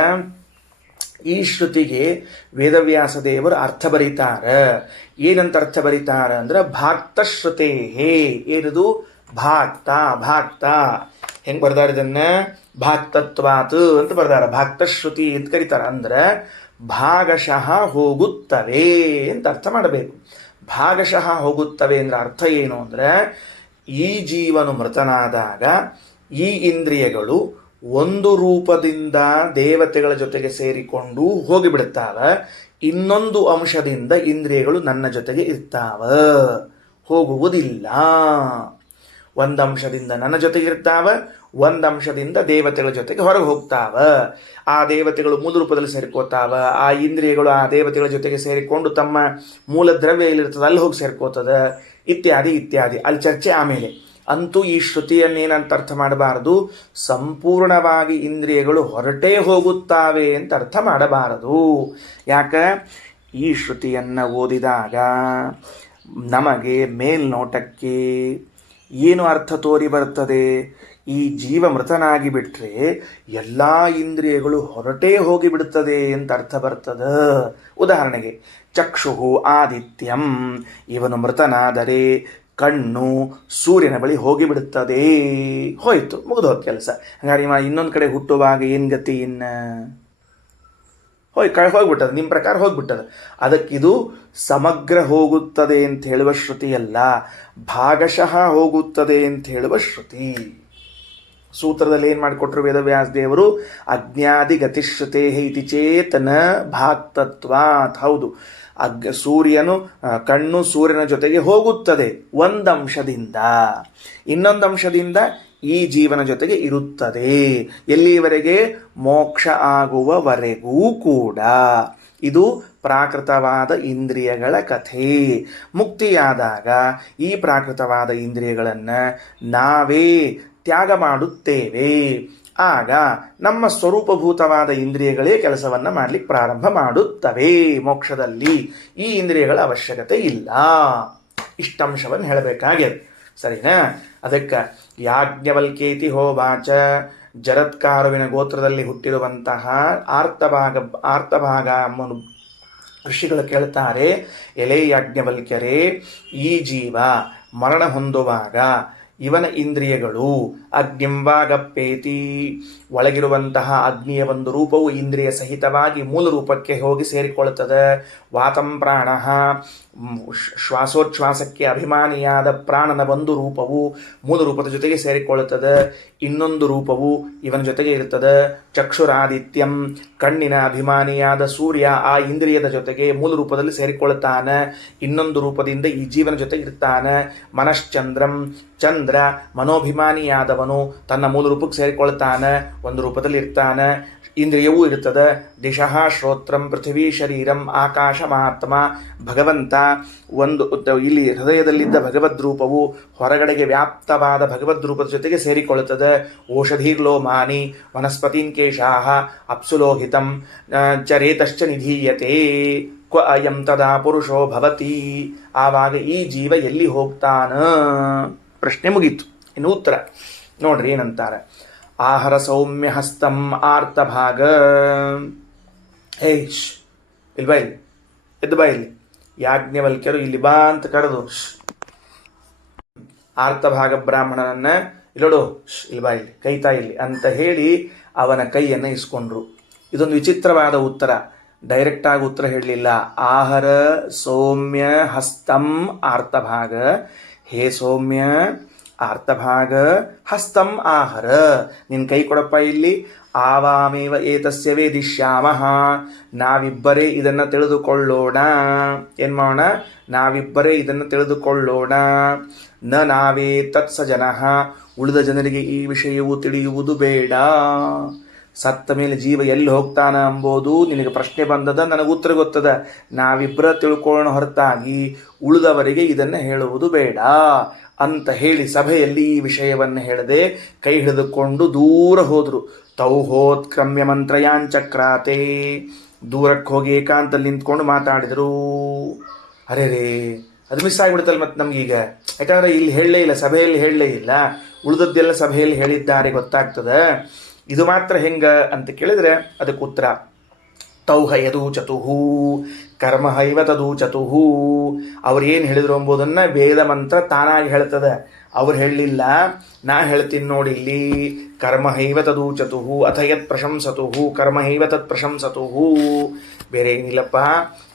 ಈ ಶ್ರುತಿಗೆ ವೇದವ್ಯಾಸ ದೇವರು ಅರ್ಥ ಬರೀತಾರೆ. ಏನಂತ ಅರ್ಥ ಬರೀತಾರೆ ಅಂದ್ರೆ ಭಾಕ್ತ ಶ್ರುತೇ, ಏನದು ಭಾಕ್ತ ಹೆಂಗೆ ಬರ್ದಾರ ಇದನ್ನ, ಭಾಕ್ತತ್ವಾತ್ ಅಂತ ಬರ್ದಾರ, ಭಾಕ್ತ ಶ್ರುತಿ ಅಂತ ಕರೀತಾರೆ. ಅಂದ್ರೆ ಭಾಗಶಃ ಹೋಗುತ್ತವೆ ಅಂತ ಅರ್ಥ ಮಾಡಬೇಕು. ಭಾಗಶಃ ಹೋಗುತ್ತವೆ ಅಂದ್ರೆ ಅರ್ಥ ಏನು ಅಂದ್ರೆ, ಈ ಜೀವನು ಮೃತನಾದಾಗ ಈ ಇಂದ್ರಿಯಗಳು ಒಂದು ರೂಪದಿಂದ ದೇವತೆಗಳ ಜೊತೆಗೆ ಸೇರಿಕೊಂಡು ಹೋಗಿಬಿಡುತ್ತಾವೆ, ಇನ್ನೊಂದು ಅಂಶದಿಂದ ಇಂದ್ರಿಯಗಳು ನನ್ನ ಜೊತೆಗೆ ಇರ್ತಾವ, ಹೋಗುವುದಿಲ್ಲ. ಒಂದಂಶದಿಂದ ನನ್ನ ಜೊತೆಗೆ ಇರ್ತಾವ, ಒಂದಂಶದಿಂದ ದೇವತೆಗಳ ಜೊತೆಗೆ ಹೊರಗೆ ಹೋಗ್ತಾವ. ಆ ದೇವತೆಗಳು ಮೂಲ ರೂಪದಲ್ಲಿ ಸೇರ್ಕೋತಾವ, ಆ ಇಂದ್ರಿಯಗಳು ಆ ದೇವತೆಗಳ ಜೊತೆಗೆ ಸೇರಿಕೊಂಡು ತಮ್ಮ ಮೂಲ ದ್ರವ್ಯ ಎಲ್ಲಿರ್ತದೆ ಅಲ್ಲಿ ಹೋಗಿ ಸೇರ್ಕೋತದ, ಇತ್ಯಾದಿ. ಅಲ್ಲಿ ಚರ್ಚೆ ಆಮೇಲೆ. ಅಂತೂ ಈ ಶ್ರುತಿಯನ್ನೇನಂತ ಅರ್ಥ ಮಾಡಬಾರದು, ಸಂಪೂರ್ಣವಾಗಿ ಇಂದ್ರಿಯಗಳು ಹೊರಟೇ ಹೋಗುತ್ತಾವೆ ಅಂತ ಅರ್ಥ ಮಾಡಬಾರದು. ಯಾಕೆ, ಈ ಶ್ರುತಿಯನ್ನು ಓದಿದಾಗ ನಮಗೆ ಮೇಲ್ನೋಟಕ್ಕೆ ಏನು ಅರ್ಥ ತೋರಿ ಬರ್ತದೆ, ಈ ಜೀವ ಮೃತನಾಗಿ ಬಿಟ್ರೆ ಎಲ್ಲ ಇಂದ್ರಿಯಗಳು ಹೊರಟೇ ಹೋಗಿಬಿಡುತ್ತದೆ ಅಂತ ಅರ್ಥ ಬರ್ತದ. ಉದಾಹರಣೆಗೆ ಚಕ್ಷುಹು ಆದಿತ್ಯಂ, ಇವನು ಮೃತನಾದರೆ ಕಣ್ಣು ಸೂರ್ಯನ ಬಳಿ ಹೋಗಿಬಿಡುತ್ತದೆ. ಹೋಯ್ತು, ಮುಗಿದೋದ ಕೆಲಸ. ಹಾಗಾದ್ರೆ ಇವ ಇನ್ನೊಂದು ಕಡೆ ಹುಟ್ಟುವಾಗ ಏನು ಗತಿ? ಹೋಗ್ಬಿಟ್ಟದ, ನಿಮ್ಮ ಪ್ರಕಾರ ಹೋಗ್ಬಿಟ್ಟದ. ಅದಕ್ಕಿದು ಸಮಗ್ರ ಹೋಗುತ್ತದೆ ಅಂತ ಹೇಳುವ ಶ್ರುತಿಯಲ್ಲ, ಭಾಗಶಃ ಹೋಗುತ್ತದೆ ಅಂತ ಹೇಳುವ ಶ್ರುತಿ. ಸೂತ್ರದಲ್ಲಿ ಏನು ಮಾಡಿಕೊಟ್ರು ವೇದವ್ಯಾಸ ದೇವರು? ಅಜ್ಞಾದಿ ಗತಿಶ್ರುತೇ ಇತಿ ಚೇತನ ಭಾಕ್ತತ್ವಾತ್. ಹೌದು, ಸೂರ್ಯನು ಕಣ್ಣು ಸೂರ್ಯನ ಜೊತೆಗೆ ಹೋಗುತ್ತದೆ ಒಂದಂಶದಿಂದ, ಇನ್ನೊಂದು ಅಂಶದಿಂದ ಈ ಜೀವನ ಜೊತೆಗೆ ಇರುತ್ತದೆ. ಎಲ್ಲಿವರೆಗೆ? ಮೋಕ್ಷ ಆಗುವವರೆಗೂ ಕೂಡ. ಇದು ಪ್ರಾಕೃತವಾದ ಇಂದ್ರಿಯಗಳ ಕಥೆ. ಮುಕ್ತಿಯಾದಾಗ ಈ ಪ್ರಾಕೃತವಾದ ಇಂದ್ರಿಯಗಳನ್ನು ನಾವೇ ತ್ಯಾಗ ಮಾಡುತ್ತೇವೆ. ಆಗ ನಮ್ಮ ಸ್ವರೂಪಭೂತವಾದ ಇಂದ್ರಿಯಗಳೇ ಕೆಲಸವನ್ನು ಮಾಡಲಿಕ್ಕೆ ಪ್ರಾರಂಭ ಮಾಡುತ್ತವೆ. ಮೋಕ್ಷದಲ್ಲಿ ಈ ಇಂದ್ರಿಯಗಳ ಅವಶ್ಯಕತೆ ಇಲ್ಲ. ಇಷ್ಟಂಶವನ್ನು ಹೇಳಬೇಕಾಗಿದೆ, ಸರಿನಾ? ಅದಕ್ಕೆ ಯಾಜ್ಞವಲ್ಕೇತಿ ಹೋವಾಚ, ಜರತ್ಕಾರುವಿನ ಗೋತ್ರದಲ್ಲಿ ಹುಟ್ಟಿರುವಂತಹ ಆರ್ತಭಾಗ ಅಮ್ಮನು ಋಷಿಗಳು ಕೇಳ್ತಾರೆ, ಎಲೆ ಯಾಜ್ಞವಲ್ಕ್ಯರೇ, ಈ ಜೀವ ಮರಣ ಹೊಂದುವಾಗ ಇವನ ಇಂದ್ರಿಯಗಳು ಅಗ್ನಿಂವಾಗಪ್ಪೇತಿ, ಒಳಗಿರುವಂತಹ ಅಗ್ನಿಯ ಒಂದು ರೂಪವು ಇಂದ್ರಿಯ ಸಹಿತವಾಗಿ ಮೂಲ ರೂಪಕ್ಕೆ ಹೋಗಿ ಸೇರಿಕೊಳ್ಳುತ್ತದೆ. ವಾತಂ ಪ್ರಾಣ, ಶ್ವಾಸೋಚ್ಛ್ವಾಸಕ್ಕೆ ಅಭಿಮಾನಿಯಾದ ಪ್ರಾಣನ ಒಂದು ರೂಪವು ಮೂಲ ರೂಪದ ಜೊತೆಗೆ ಸೇರಿಕೊಳ್ಳುತ್ತದೆ. ಇನ್ನೊಂದು ರೂಪವು ಇವನ ಜೊತೆಗೆ ಇರುತ್ತದೆ. ಚಕ್ಷುರಾದಿತ್ಯಂ, ಕಣ್ಣಿನ ಅಭಿಮಾನಿಯಾದ ಸೂರ್ಯ ಆ ಇಂದ್ರಿಯದ ಜೊತೆಗೆ ಮೂಲ ರೂಪದಲ್ಲಿ ಸೇರಿಕೊಳ್ಳುತ್ತಾನೆ. ಇನ್ನೊಂದು ರೂಪದಿಂದ ಈ ಜೀವನ ಜೊತೆಗೆ ಇರ್ತಾನೆ. ಮನಶ್ಚಂದ್ರಂ, ಚಂದ್ರ ಮನೋಭಿಮಾನಿಯಾದವನು ತನ್ನ ಮೂಲ ರೂಪಕ್ಕೆ ಸೇರಿಕೊಳ್ತಾನೆ, ಒಂದು ರೂಪದಲ್ಲಿ ಇರ್ತಾನೆ. ಇಂದ್ರಿಯವೂ ಇರುತ್ತದೆ. ದಿಶಃ ಶ್ರೋತ್ರಂ ಪೃಥ್ವೀ ಶರೀರಂ ಆಕಾಶ ಮಹಾತ್ಮ, ಭಗವಂತ ಒಂದು ಇಲ್ಲಿ ಹೃದಯದಲ್ಲಿದ್ದ ಭಗವದ್ ರೂಪವು ಹೊರಗಡೆಗೆ ವ್ಯಾಪ್ತವಾದ ಭಗವದ್ ರೂಪದ ಜೊತೆಗೆ ಸೇರಿಕೊಳ್ಳುತ್ತದೆ. ಓಷಧೀರ್ಲೋಮಾನಿ ವನಸ್ಪತೀನ್ ಕೇಶಾಹ ಅಪ್ಸುಲೋಹಿತಂ ಚರೇತಶ್ಚ ನಿಧೀಯತೆ ಕ್ವ ಅಯಂ ತದಾ ಪುರುಷೋ ಭವತಿ. ಆವಾಗ ಈ ಜೀವ ಎಲ್ಲಿ ಹೋಗ್ತಾನ? ಪ್ರಶ್ನೆ ಮುಗೀತು. ಇನ್ನು ಉತ್ತರ ನೋಡ್ರಿ ಏನಂತಾರೆ. ಆಹಾರ ಸೌಮ್ಯ ಹಸ್ತಂ ಆರ್ತಭಾಗ. ಹೇಶ್ ಇಲ್ಲಿ ಬಾ, ಇಲ್ಲಿ ಎದ್ದು ಬಾ, ಇಲ್ಲಿ ಯಾಜ್ಞವಲ್ಕ್ಯರು ಇಲ್ಲಿ ಬಾ ಅಂತ ಕರೆದು ಆರ್ತಭಾಗ ಬ್ರಾಹ್ಮಣನನ್ನ ಇಲ್ಲೋಡು, ಇಲ್ಲಿ ಬಾ, ಇಲ್ಲಿ ಕೈತಾ ಇಲ್ಲಿ ಅಂತ ಹೇಳಿ ಅವನ ಕೈಯನ್ನು ಇಸ್ಕೊಂಡ್ರು. ಇದೊಂದು ವಿಚಿತ್ರವಾದ ಉತ್ತರ. ಡೈರೆಕ್ಟ್ ಆಗಿ ಉತ್ತರ ಹೇಳಲಿಲ್ಲ. ಆಹಾರ ಸೌಮ್ಯ ಹಸ್ತಂ ಆರ್ತಭಾಗ, ಹೇ ಸೌಮ್ಯ ಆರ್ತಭಾಗ ಹಸ್ತಂ ಆಹಾರ, ನಿನ್ನ ಕೈ ಕೊಡಪ್ಪ ಇಲ್ಲಿ. ಆವಾಮೇವ ಏತಸ್ಯ ವೇದಿಷ್ಯಾಮಃ, ನಾವಿಬ್ಬರೇ ಇದನ್ನು ತಿಳಿದುಕೊಳ್ಳೋಣ. ಏನು ಮಾಡೋಣ? ನಾವಿಬ್ಬರೇ ಇದನ್ನು ತಿಳಿದುಕೊಳ್ಳೋಣ. ನ ನಾವೇ ತತ್ಸ ಜನಃ, ಉಳಿದ ಜನರಿಗೆ ಈ ವಿಷಯವು ತಿಳಿಯುವುದು ಬೇಡ. ಸತ್ತ ಮೇಲೆ ಜೀವ ಎಲ್ಲಿ ಹೋಗ್ತಾನ ಅಂಬೋದು ನಿನಗೆ ಪ್ರಶ್ನೆ ಬಂದದ, ನನಗೆ ಉತ್ತರ ಗೊತ್ತದ. ನಾವಿಬ್ಬರ ತಿಳ್ಕೊಳ್ಳೋಣ ಹೊರತಾಗಿ ಉಳಿದವರಿಗೆ ಇದನ್ನು ಹೇಳುವುದು ಬೇಡ ಅಂತ ಹೇಳಿ ಸಭೆಯಲ್ಲಿ ಈ ವಿಷಯವನ್ನು ಹೇಳದೆ ಕೈ ಹಿಡಿದುಕೊಂಡು ದೂರ ಹೋದರು. ತೌಹೋತ್ಕ್ರಮ್ಯ ಮಂತ್ರಯಾಂಚಕ್ರಾತೆ, ದೂರಕ್ಕೆ ಹೋಗಿ ಏಕಾಂತಲ್ಲಿ ನಿಂತ್ಕೊಂಡು ಮಾತಾಡಿದರು. ಅರೆ ರೇ, ಅದು ಮಿಸ್ ಆಗಿಬಿಡುತ್ತಲ್ಲ ಮತ್ತೆ ನಮಗೀಗ. ಯಾಕಂದರೆ ಇಲ್ಲಿ ಹೇಳಲೇ ಇಲ್ಲ, ಸಭೆಯಲ್ಲಿ ಹೇಳಲೇ ಇಲ್ಲ. ಉಳಿದದ್ದೆಲ್ಲ ಸಭೆಯಲ್ಲಿ ಹೇಳಿದ್ದಾರೆ, ಗೊತ್ತಾಗ್ತದೆ. ಇದು ಮಾತ್ರ ಹೆಂಗ ಅಂತ ಕೇಳಿದರೆ ಅದಕ್ಕೆ ಉತ್ತರ ತೌಹ ಯದೂ ಚತುಹು ಕರ್ಮ ಹೈವ ತದೂ ಚತುಹು. ಅವ್ರು ಏನು ಹೇಳಿದ್ರು ಎಂಬುದನ್ನು ವೇದ ಮಂತ್ರ ತಾನಾಗಿ ಹೇಳ್ತದೆ. ಅವ್ರು ಹೇಳಲಿಲ್ಲ, ನಾ ಹೇಳ್ತೀನಿ ನೋಡಿ ಇಲ್ಲಿ. ಕರ್ಮ ಹೈವ ತದೂ ಚತುಹು ಅಥ ಯತ್ ಪ್ರಶಂಸತುಹು ಕರ್ಮ ಹೈವ ತತ್ ಪ್ರಶಂಸತುಹು. ಬೇರೆ ಏನಿಲ್ಲಪ್ಪ.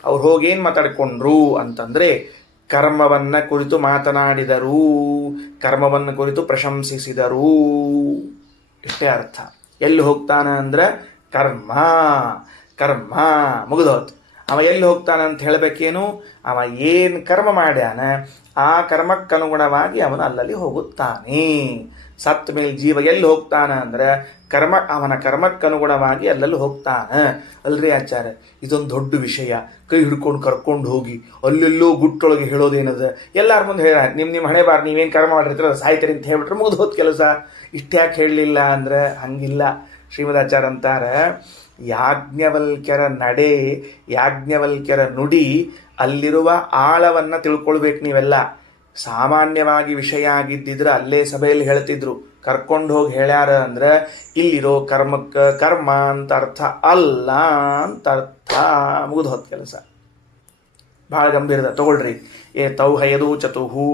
ಅವ್ರು ಹೋಗಿ ಏನು ಮಾತಾಡ್ಕೊಂಡ್ರು ಅಂತಂದರೆ ಕರ್ಮವನ್ನು ಕುರಿತು ಮಾತನಾಡಿದರು, ಕರ್ಮವನ್ನು ಕುರಿತು ಪ್ರಶಂಸಿಸಿದರು. ಇಷ್ಟೇ ಅರ್ಥ. ಎಲ್ಲಿ ಹೋಗ್ತಾನ ಅಂದ್ರೆ ಕರ್ಮ ಕರ್ಮ ಮುಗಿದೋತು. ಅವ ಎಲ್ಲಿ ಹೋಗ್ತಾನ ಅಂತ ಹೇಳಬೇಕೇನು? ಅವ ಏನು ಕರ್ಮ ಮಾಡ್ಯಾನ ಆ ಕರ್ಮಕ್ಕನುಗುಣವಾಗಿ ಅವನು ಅಲ್ಲಲ್ಲಿ ಹೋಗುತ್ತಾನೆ. ಸತ್ತ ಮೇಲೆ ಜೀವ ಎಲ್ಲಿ ಹೋಗ್ತಾನ ಅಂದ್ರೆ ಅವನ ಕರ್ಮಕ್ಕನುಗುಣವಾಗಿ ಅಲ್ಲಲ್ಲಿ ಹೋಗ್ತಾನೆ. ಅಲ್ರಿ ಆಚಾರ್ಯ, ಇದೊಂದು ದೊಡ್ಡ ವಿಷಯ. ಕೈ ಹಿಡ್ಕೊಂಡು ಕರ್ಕೊಂಡು ಹೋಗಿ ಅಲ್ಲೆಲ್ಲೋ ಗುಟ್ಟೊಳಗೆ ಹೇಳೋದೇನದ? ಎಲ್ಲಾರ ಮುಂದೆ ಹೇಳ, ನಿಮ್ಮ ಹಣೆ ಬಾರ್ ನೀವೇನು ಕರ್ಮ ಮಾಡಿರ್ತೀರ ಸಾಯ್ತೀರಿ ಅಂತ ಹೇಳ್ಬಿಟ್ರೆ ಮುಗಿದು ಹೋದ ಕೆಲಸ. ಇಷ್ಟ್ಯಾಕೆ ಹೇಳಲಿಲ್ಲ ಅಂದ್ರೆ ಹಂಗಿಲ್ಲ. ಶ್ರೀಮದಾಚಾರ್ಯ ಅಂತಾರೆ, ಯಾಜ್ಞವಲ್ಕ್ಯರ ನಡೆ, ಯಾಜ್ಞವಲ್ಕ್ಯರ ನುಡಿ, ಅಲ್ಲಿರುವ ಆಳವನ್ನು ತಿಳ್ಕೊಳ್ಬೇಕು ನೀವೆಲ್ಲ. ಸಾಮಾನ್ಯವಾಗಿ ವಿಷಯ ಆಗಿದ್ದಿದ್ರೆ ಅಲ್ಲೇ ಸಭೆಯಲ್ಲಿ ಹೇಳ್ತಿದ್ರು. ಕರ್ಕೊಂಡು ಹೋಗಿ ಹೇಳ್ಯಾರ ಅಂದ್ರೆ ಇಲ್ಲಿರೋ ಕರ್ಮಕ್ಕೆ ಕರ್ಮ ಅಂತ ಅರ್ಥ ಅಲ್ಲ ಅಂತ ಅರ್ಥ. ಮುಗಿದು ಹೋದ ಕೆಲಸ. ಭಾಳ ಗಂಭೀರದ ತಗೊಳ್ರಿ. ತೌ ಹಯದು ಚತುಹು,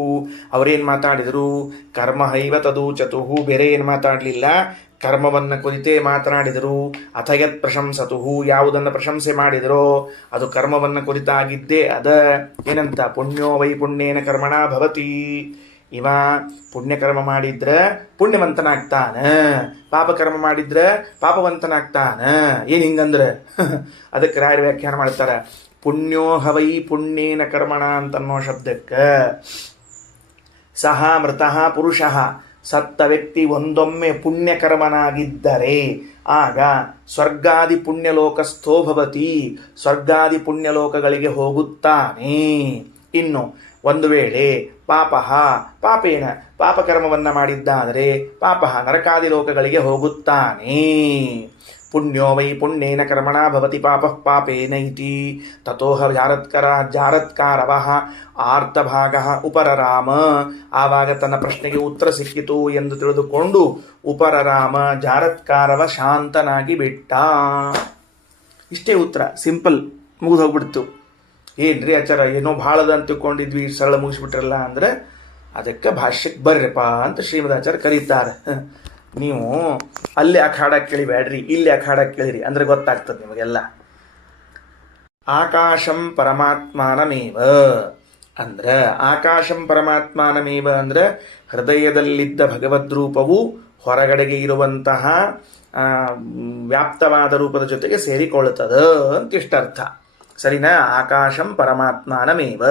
ಅವರೇನು ಮಾತಾಡಿದರು? ಕರ್ಮ ಹೈವ ತದು ಚತುಹು, ಬೇರೆ ಏನು ಮಾತಾಡಲಿಲ್ಲ, ಕರ್ಮವನ್ನು ಕುರಿತೇ ಮಾತನಾಡಿದರು. ಅಥಯತ್ ಪ್ರಶಂಸತುಹು, ಯಾವುದನ್ನು ಪ್ರಶಂಸೆ ಮಾಡಿದರೋ ಅದು ಕರ್ಮವನ್ನು ಕುರಿತಾಗಿದ್ದೇ ಅದ. ಏನಂತ? ಪುಣ್ಯೋ ವೈ ಪುಣ್ಯೇನ ಕರ್ಮಣ ಭವತಿ. ಇವ ಪುಣ್ಯಕರ್ಮ ಮಾಡಿದ್ರೆ ಪುಣ್ಯವಂತನಾಗ್ತಾನ, ಪಾಪಕರ್ಮ ಮಾಡಿದ್ರೆ ಪಾಪವಂತನಾಗ್ತಾನ. ಏನು ಹಿಂಗಂದ್ರೆ ಅದಕ್ಕೆ ರಾಯರು ವ್ಯಾಖ್ಯಾನ ಮಾಡ್ತಾರ. ಪುಣ್ಯೋ ಹವೈ ಪುಣ್ಯೇನ ಕರ್ಮಣ ಅಂತನ್ನೋ ಶಬ್ದಕ್ಕೆ ಸಹ ಮೃತಃ ಪುರುಷಃ, ಸತ್ತ ವ್ಯಕ್ತಿ ಒಂದೊಮ್ಮೆ ಪುಣ್ಯಕರ್ಮನಾಗಿದ್ದರೆ ಆಗ ಸ್ವರ್ಗಾದಿ ಪುಣ್ಯಲೋಕಸ್ಥೋ ಭವತಿ, ಸ್ವರ್ಗಾದಿ ಪುಣ್ಯಲೋಕಗಳಿಗೆ ಹೋಗುತ್ತಾನೆ. ಇನ್ನು ಒಂದು ವೇಳೆ ಪಾಪೇನ ಪಾಪಕರ್ಮವನ್ನು ಮಾಡಿದ್ದಾದರೆ ನರಕಾದಿ ಲೋಕಗಳಿಗೆ ಹೋಗುತ್ತಾನೆ. ಪುಣ್ಯೋ ವೈ ಪುಣ್ಯೇನ ಕರ್ಮಣ ಭವತಿ ಪಾಪಃ ಪಾಪೇನ ಇತಿ ತತೋಹ ಜಾರತ್ಕಾರವಃ ಆರ್ತಭಾಗಃ ಉಪರರಾಮ. ಆವಾಗ ತನ್ನ ಪ್ರಶ್ನೆಗೆ ಉತ್ತರ ಸಿಕ್ಕಿತು ಎಂದು ತಿಳಿದುಕೊಂಡು ಉಪರರಾಮ, ಜಾರತ್ಕಾರವ ಶಾಂತನಾಗಿ ಬಿಟ್ಟ. ಇಷ್ಟೇ ಉತ್ತರ, ಸಿಂಪಲ್, ಮುಗಿದು ಹೋಗ್ಬಿಡ್ತು. ಏನ್ರಿ ಆಚಾರ ಏನೋ ಭಾಳದ ಅಂತ ತಿಳ್ಕೊಂಡಿದ್ವಿ, ಸರಳ ಮುಗಿಸ್ಬಿಟ್ರಲ್ಲ ಅಂದ್ರೆ ಅದಕ್ಕೆ ಭಾಷ್ಯಕ್ಕೆ ಬರ್ರಿಪ್ಪ ಅಂತ ಶ್ರೀಮದಾಚಾರ್ಯ ಕರೀತಾರೆ. ನೀವು ಅಲ್ಲಿ ಅಖಾಡ ಕೇಳಿಬೇಡ್ರಿ, ಇಲ್ಲಿ ಅಖಾಡ ಕೇಳಿರಿ ಅಂದ್ರೆ ಗೊತ್ತಾಗ್ತದೆ ನಿಮಗೆಲ್ಲ. ಆಕಾಶಂ ಪರಮಾತ್ಮಾನಮೇವ ಅಂದ್ರೆ, ಆಕಾಶಂ ಪರಮಾತ್ಮಾನಮೇವ ಅಂದ್ರೆ ಹೃದಯದಲ್ಲಿದ್ದ ಭಗವದ್ರೂಪವು ಹೊರಗಡೆಗೆ ಇರುವಂತಹ ವ್ಯಾಪ್ತವಾದ ರೂಪದ ಜೊತೆಗೆ ಸೇರಿಕೊಳ್ಳುತ್ತದೆ ಅಂತ ಇಷ್ಟರ್ಥ. ಸರಿನಾ? ಆಕಾಶಂ ಪರಮಾತ್ಮಾನಮೇವ,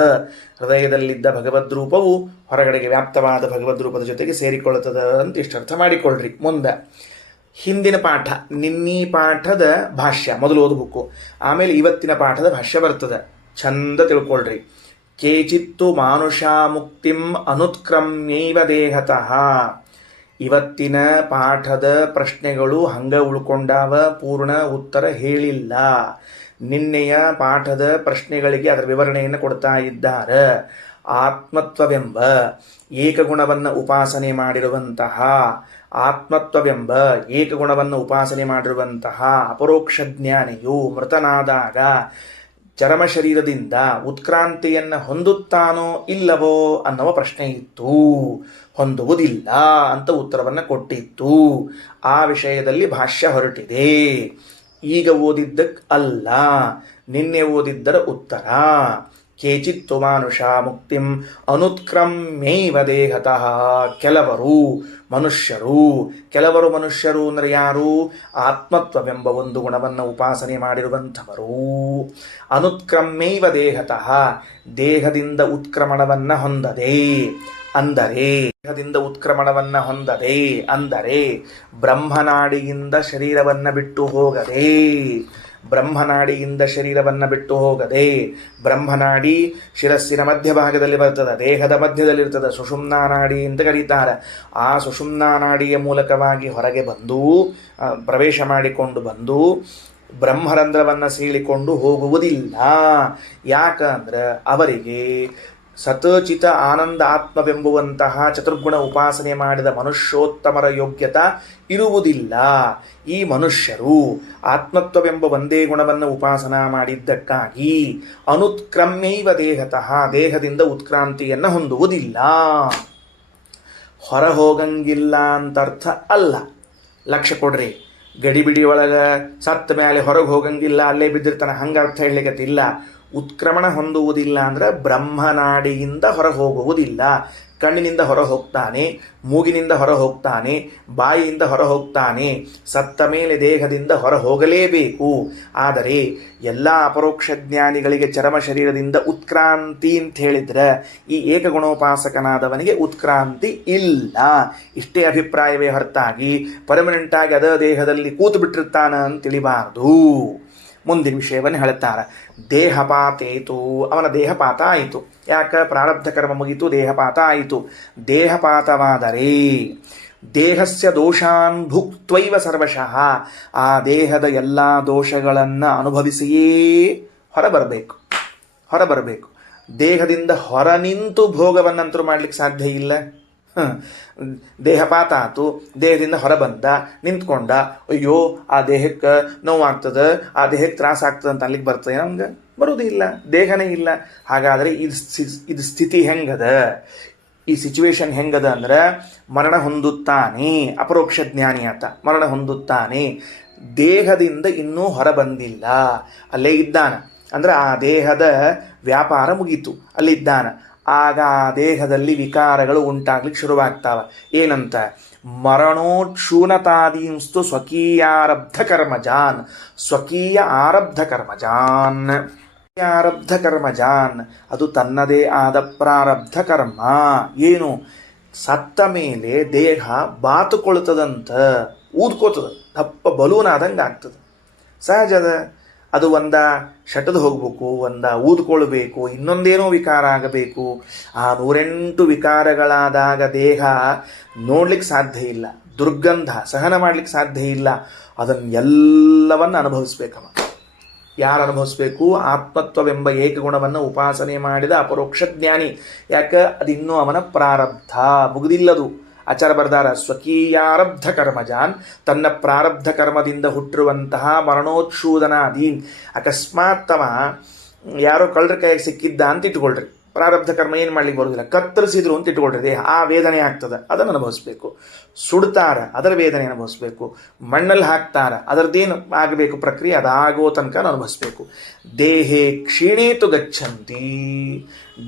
ಹೃದಯದಲ್ಲಿದ್ದ ಭಗವದ್ರೂಪವು ಹೊರಗಡೆಗೆ ವ್ಯಾಪ್ತವಾದ ಭಗವದ್ರೂಪದ ಜೊತೆಗೆ ಸೇರಿಕೊಳ್ಳುತ್ತದೆ ಅಂತ ಇಷ್ಟರ್ಥ ಮಾಡಿಕೊಳ್ಳ್ರಿ. ಮುಂದೆ ಹಿಂದಿನ ಪಾಠ, ನಿನ್ನೀ ಪಾಠದ ಭಾಷ್ಯ ಮೊದಲು ಓದಬೇಕು, ಆಮೇಲೆ ಇವತ್ತಿನ ಪಾಠದ ಭಾಷ್ಯ ಬರ್ತದೆ. ಚಂದ ತಿಳ್ಕೊಳ್ರಿ. ಕೇಚಿತ್ತು ಮಾನುಷಾ ಮುಕ್ತಿಂ ಅನುತ್ಕ್ರಮ್ಯೈವ ದೇಹತಃ. ಇವತ್ತಿನ ಪಾಠದ ಪ್ರಶ್ನೆಗಳು ಹಂಗ ಉಳ್ಕೊಂಡಾವ, ಪೂರ್ಣ ಉತ್ತರ ಹೇಳಿಲ್ಲ. ನಿನ್ನೆಯ ಪಾಠದ ಪ್ರಶ್ನೆಗಳಿಗೆ ಅದರ ವಿವರಣೆಯನ್ನು ಕೊಡ್ತಾ ಇದ್ದಾರೆ. ಆತ್ಮತ್ವವೆಂಬ ಏಕಗುಣವನ್ನು ಉಪಾಸನೆ ಮಾಡಿರುವಂತಹ ಅಪರೋಕ್ಷ ಜ್ಞಾನಿಯು ಮೃತನಾದಾಗ ಚರಮ ಶರೀರದಿಂದ ಉತ್ಕ್ರಾಂತಿಯನ್ನು ಹೊಂದುತ್ತಾನೋ ಇಲ್ಲವೋ ಅನ್ನುವ ಪ್ರಶ್ನೆ ಇತ್ತು. ಹೊಂದುವುದಿಲ್ಲ ಅಂತ ಉತ್ತರವನ್ನು ಕೊಟ್ಟಿತ್ತು. ಆ ವಿಷಯದಲ್ಲಿ ಭಾಷ್ಯ ಹೊರಟಿದೆ. ಈಗ ಓದಿದ್ದಕ್ಕೆ ಅಲ್ಲ, ನಿನ್ನೆ ಓದಿದ್ದರ ಉತ್ತರ. ಕೇಚಿತ್ತು ಮಾನುಷ ಮುಕ್ತಿಂ ಅನುತ್ಕ್ರಮ್ಯೈವ ದೇಹತಃ. ಕೆಲವರು ಮನುಷ್ಯರು ಅಂದರೆ ಯಾರು? ಆತ್ಮತ್ವವೆಂಬ ಒಂದು ಗುಣವನ್ನು ಉಪಾಸನೆ ಮಾಡಿರುವಂಥವರು. ಅನುತ್ಕ್ರಮ್ಯೈವ ದೇಹತಃ, ದೇಹದಿಂದ ಉತ್ಕ್ರಮಣವನ್ನು ಹೊಂದದೆ ಅಂದರೆ ಬ್ರಹ್ಮನಾಡಿಯಿಂದ ಶರೀರವನ್ನು ಬಿಟ್ಟು ಹೋಗದೆ, ಬ್ರಹ್ಮನಾಡಿ ಶಿರಸ್ಸಿನ ಮಧ್ಯಭಾಗದಲ್ಲಿ ಬರ್ತದೆ, ದೇಹದ ಮಧ್ಯದಲ್ಲಿರ್ತದೆ, ಸುಷುಮ್ನಾ ನಾಡಿ ಅಂತ ಕರೀತಾರೆ. ಆ ಸುಷುಮ್ನಾ ನಾಡಿಯ ಮೂಲಕವಾಗಿ ಹೊರಗೆ ಬಂದು ಪ್ರವೇಶ ಮಾಡಿಕೊಂಡು ಬಂದು ಬ್ರಹ್ಮರಂಧ್ರವನ್ನು ಸೀಳಿಕೊಂಡು ಹೋಗುವುದಿಲ್ಲ. ಯಾಕಂದ್ರೆ ಅವರಿಗೆ ಸತಚಿತ ಆನಂದ ಆತ್ಮವೆಂಬುವಂತಹ ಚತುರ್ಗುಣ ಉಪಾಸನೆ ಮಾಡಿದ ಮನುಷ್ಯೋತ್ತಮರ ಯೋಗ್ಯತಾ ಇರುವುದಿಲ್ಲ. ಈ ಮನುಷ್ಯರು ಆತ್ಮತ್ವವೆಂಬ ಒಂದೇ ಗುಣವನ್ನು ಉಪಾಸನ ಮಾಡಿದ್ದಕ್ಕಾಗಿ ಅನುತ್ಕ್ರಮ್ಯೈವ ದೇಹತಃ, ದೇಹದಿಂದ ಉತ್ಕ್ರಾಂತಿಯನ್ನು ಹೊಂದುವುದಿಲ್ಲ. ಹೊರ ಹೋಗಂಗಿಲ್ಲ ಅಂತ ಅರ್ಥ ಅಲ್ಲ. ಲಕ್ಷ್ಯ ಕೊಡ್ರಿ. ಗಡಿಬಿಡಿ ಒಳಗೆ ಸತ್ತ ಮೇಲೆ ಹೊರಗೆ ಹೋಗಂಗಿಲ್ಲ, ಅಲ್ಲೇ ಬಿದ್ದಿರ್ತಾನೆ, ಹಂಗ ಅರ್ಥ ಹೇಳಲಿಕ್ಕತ್ತಿಲ್ಲ. ಉತ್ಕ್ರಮಣ ಹೊಂದುವುದಿಲ್ಲ ಅಂದ್ರೆ ಬ್ರಹ್ಮನಾಡಿಯಿಂದ ಹೊರ ಹೋಗುವುದಿಲ್ಲ. ಕಣ್ಣಿನಿಂದ ಹೊರ ಹೋಗ್ತಾನೆ, ಮೂಗಿನಿಂದ ಹೊರ ಹೋಗ್ತಾನೆ, ಬಾಯಿಯಿಂದ ಹೊರ ಹೋಗ್ತಾನೆ. ಸತ್ತ ಮೇಲೆ ದೇಹದಿಂದ ಹೊರ ಹೋಗಲೇಬೇಕು. ಆದರೆ ಎಲ್ಲ ಅಪರೋಕ್ಷ ಜ್ಞಾನಿಗಳಿಗೆ ಚರಮ ಶರೀರದಿಂದ ಉತ್ಕ್ರಾಂತಿ ಅಂತ ಹೇಳಿದ್ರೆ ಈ ಏಕಗುಣೋಪಾಸಕನಾದವನಿಗೆ ಉತ್ಕ್ರಾಂತಿ ಇಲ್ಲ. ಇಷ್ಟೇ ಅಭಿಪ್ರಾಯವೇ ಹೊರತಾಗಿ ಪರ್ಮನೆಂಟ್ ಆಗಿ ಅದ ದೇಹದಲ್ಲಿ ಕೂತು ಬಿಟ್ಟಿರ್ತಾನ ಅಂತ ತಿಳಿಬಾರ್ದು. ಮುಂದಿನ ವಿಷಯವನ್ನು ಹೇಳ್ತಾರೆ. ದೇಹಪಾತೇತು, ಅವನ ದೇಹಪಾತ ಆಯಿತು. ಯಾಕೆ? ಪ್ರಾರಬ್ಧ ಕರ್ಮ ಮುಗಿತು, ದೇಹಪಾತ ಆಯಿತು. ದೇಹಪಾತವಾದರೆ ದೇಹಸ್ಯ ದೋಷಾನ್ ಭುಕ್ತ್ವೈವ ಸರ್ವಶಃ, ಆ ದೇಹದ ಎಲ್ಲ ದೋಷಗಳನ್ನು ಅನುಭವಿಸಿಯೇ ಹೊರಬರಬೇಕು. ದೇಹದಿಂದ ಹೊರ ನಿಂತು ಭೋಗವನ್ನಂತರೂ ಮಾಡ್ಲಿಕ್ಕೆ ಸಾಧ್ಯ ಇಲ್ಲ. ದೇಹಪಾತ ಆತು, ದೇಹದಿಂದ ಹೊರ ಬಂದ, ನಿಂತ್ಕೊಂಡ, ಅಯ್ಯೋ ಆ ದೇಹಕ್ಕೆ ನೋವಾಗ್ತದೆ, ಆ ದೇಹಕ್ಕೆ ತ್ರಾಸ ಆಗ್ತದೆ ಅಂತ ಅಲ್ಲಿಗೆ ಬರ್ತದೆ ನಮ್ಗೆ? ಬರೋದೇ ಇಲ್ಲ, ದೇಹನೇ ಇಲ್ಲ. ಹಾಗಾದರೆ ಇದು ಸ್ಥಿತಿ ಹೆಂಗದ, ಈ ಸಿಚುವೇಶನ್ ಹೆಂಗದ ಅಂದ್ರೆ ಮರಣ ಹೊಂದುತ್ತಾನೆ, ಅಪರೋಕ್ಷ ಜ್ಞಾನಿ ಆತ ಮರಣ ಹೊಂದುತ್ತಾನೆ, ದೇಹದಿಂದ ಇನ್ನೂ ಹೊರ ಬಂದಿಲ್ಲ, ಅಲ್ಲೇ ಇದ್ದಾನ. ಅಂದ್ರೆ ಆ ದೇಹದ ವ್ಯಾಪಾರ ಮುಗೀತು, ಅಲ್ಲಿದ್ದಾನ. ಆಗ ಆ ದೇಹದಲ್ಲಿ ವಿಕಾರಗಳು ಉಂಟಾಗ್ಲಿಕ್ಕೆ ಶುರುವಾಗ್ತಾವ. ಏನಂತ? ಮರಣೋಕ್ಷೂಣತಾದೀಂಸ್ತು ಸ್ವಕೀಯಾರಬ್ಧ ಕರ್ಮಜಾನ್, ಸ್ವಕೀಯ ಆರಬ್ಧ ಕರ್ಮಜಾನ್, ಆರಬ್ಧ ಕರ್ಮಜಾನ್, ಅದು ತನ್ನದೇ ಆದ ಪ್ರಾರಬ್ಧ ಕರ್ಮ. ಏನು? ಸತ್ತ ಮೇಲೆ ದೇಹ ಬಾತುಕೊಳ್ತದಂತ, ಊದ್ಕೋತದ, ದಪ್ಪ ಬಲೂನ್ ಆದಂಗೆ ಆಗ್ತದೆ. ಸಹಜದ. ಅದು ಒಂದ ಶಟದ್ ಹೋಗ್ಬೇಕು, ಒಂದ ಊದ್ಕೊಳ್ಬೇಕು, ಇನ್ನೊಂದೇನೋ ವಿಕಾರ ಆಗಬೇಕು. ಆ 108 ವಿಕಾರಗಳಾದಾಗ ದೇಹ ನೋಡ್ಲಿಕ್ಕೆ ಸಾಧ್ಯ ಇಲ್ಲ, ದುರ್ಗಂಧ ಸಹನ ಮಾಡ್ಲಿಕ್ಕೆ ಸಾಧ್ಯ ಇಲ್ಲ. ಅದನ್ನೆಲ್ಲವನ್ನು ಅನುಭವಿಸ್ಬೇಕವ. ಯಾರು ಅನುಭವಿಸ್ಬೇಕು? ಆತ್ಮತ್ವವೆಂಬ ಏಕಗುಣವನ್ನು ಉಪಾಸನೆ ಮಾಡಿದ ಅಪರೋಕ್ಷ ಜ್ಞಾನಿ. ಯಾಕೆ? ಅದಿನ್ನೂ ಅವನ ಪ್ರಾರಬ್ಧ ಮುಗಿದಿಲ್ಲದು. ಆಚಾರ ಬರ್ದಾರ, ಸ್ವಕೀಯಾರಬ್ಧ ಕರ್ಮಜಾನ್, ತನ್ನ ಪ್ರಾರಬ್ಧ ಕರ್ಮದಿಂದ ಹುಟ್ಟಿರುವಂತಹ ಮರಣೋತ್ಸೂದನಾದೀನ್. ಅಕಸ್ಮಾತ್ ತಮ ಯಾರೋ ಕಳ್ಳರ ಕೈಯಾಗಿ ಸಿಕ್ಕಿದ್ದ ಅಂತ ಇಟ್ಕೊಳ್ರಿ, ಪ್ರಾರಬ್ಧ ಕರ್ಮ ಏನು ಮಾಡ್ಲಿಕ್ಕೆ ಬರೋದಿಲ್ಲ. ಕತ್ತರಿಸಿದ್ರು ಅಂತ ಇಟ್ಕೊಳ್ರಿ, ದೇಹ ಆ ವೇದನೆ ಆಗ್ತದೆ, ಅದನ್ನು ಅನುಭವಿಸ್ಬೇಕು. ಸುಡ್ತಾರ, ಅದರ ವೇದನೆ ಅನುಭವಿಸ್ಬೇಕು. ಮಣ್ಣಲ್ಲಿ ಹಾಕ್ತಾರ, ಅದರದ್ದೇನು ಆಗಬೇಕು ಪ್ರಕ್ರಿಯೆ, ಅದಾಗೋ ತನಕ ಅನುಭವಿಸ್ಬೇಕು. ದೇಹೇ ಕ್ಷೀಣೇತು ಗಚ್ಚಂತಿ,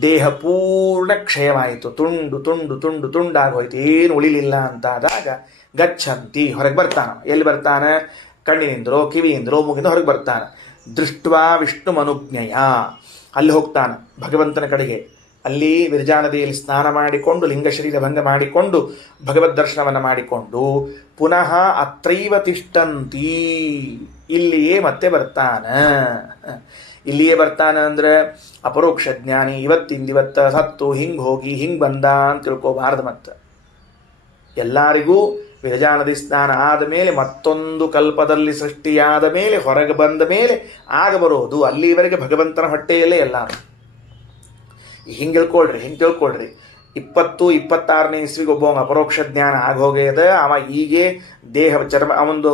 ದೇಹ ಪೂರ್ಣ ಕ್ಷಯವಾಯಿತು, ತುಂಡು ತುಂಡು ತುಂಡು ತುಂಡಾಗೋಯ್ತು, ಏನು ಉಳಿಲಿಲ್ಲ ಅಂತಾದಾಗ ಗಚ್ಚಂತಿ, ಹೊರಗೆ ಬರ್ತಾನ. ಎಲ್ಲಿ ಬರ್ತಾನೆ? ಕಣ್ಣಿನಿಂದರೋ ಕಿವಿಯಿಂದರೋ ಮೂಗಿಂದ ಹೊರಗೆ ಬರ್ತಾನೆ. ದೃಷ್ಟ್ವಾ ವಿಷ್ಣು ಮನುಜ್ಞೆಯ, ಅಲ್ಲಿ ಹೋಗ್ತಾನೆ ಭಗವಂತನ ಕಡೆಗೆ. ಅಲ್ಲಿ ವಿರಜಾ ನದಿಯಲ್ಲಿ ಸ್ನಾನ ಮಾಡಿಕೊಂಡು, ಲಿಂಗ ಶರೀರ ಭಂಗ ಮಾಡಿಕೊಂಡು, ಭಗವದ್ ದರ್ಶನವನ್ನು ಮಾಡಿಕೊಂಡು ಪುನಃ ಅತ್ರೈವ ತಿಷ್ಟಂತಿ, ಇಲ್ಲಿಯೇ ಮತ್ತೆ ಬರ್ತಾನ. ಇಲ್ಲಿಯೇ ಬರ್ತಾನ ಅಂದ್ರೆ ಅಪರೋಕ್ಷ ಜ್ಞಾನಿ. ಇವತ್ತಿಂದಿವತ್ತ ಸತ್ತು ಹಿಂಗೆ ಹೋಗಿ ಹಿಂಗೆ ಬಂದ ಅಂತ ತಿಳ್ಕೋಬಾರ್ದು. ಮತ್ತೆ ಎಲ್ಲರಿಗೂ ವಿರಜಾ ನದಿ ಸ್ನಾನ ಆದ ಮೇಲೆ, ಮತ್ತೊಂದು ಕಲ್ಪದಲ್ಲಿ ಸೃಷ್ಟಿಯಾದ ಮೇಲೆ, ಹೊರಗೆ ಬಂದ ಮೇಲೆ ಆಗ ಬರೋದು. ಅಲ್ಲಿವರೆಗೆ ಭಗವಂತನ ಹೊಟ್ಟೆಯಲ್ಲೇ ಎಲ್ಲರೂ. ಹಿಂಗೆ ತಿಳ್ಕೊಳ್ರಿ 20-26ನೇ ಇಸ್ವಿಗೆ ಒಬ್ಬ ಅಪರೋಕ್ಷ ಜ್ಞಾನ ಆಗೋಗ್ಯದ. ಅವ ಹೀಗೆ ದೇಹ ಚರ್ಮ, ಅವನದು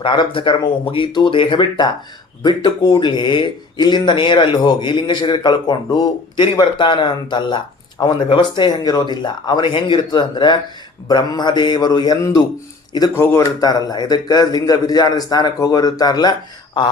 ಪ್ರಾರಬ್ಧ ಕರ್ಮವು ಮುಗೀತು, ದೇಹ ಬಿಟ್ಟು ಕೂಡಲೇ ಇಲ್ಲಿಂದ ನೇರ ಅಲ್ಲಿ ಹೋಗಿ ಲಿಂಗ ಶರೀರ ಕಳ್ಕೊಂಡು ತಿರುಗಿ ಬರ್ತಾನ ಅಂತಲ್ಲ. ಅವನ ವ್ಯವಸ್ಥೆ ಹೆಂಗಿರೋದಿಲ್ಲ. ಅವನಿಗೆ ಹೆಂಗಿರ್ತದೆ ಅಂದ್ರೆ, ಬ್ರಹ್ಮದೇವರು ಎಂದು ಇದಕ್ಕೆ ಹೋಗೋರಿರ್ತಾರಲ್ಲ, ಇದಕ್ಕೆ ಲಿಂಗ ವಿರಜಾನದ ಸ್ನಾನಕ್ಕೆ ಹೋಗೋರಿರ್ತಾರಲ್ಲ, ಆ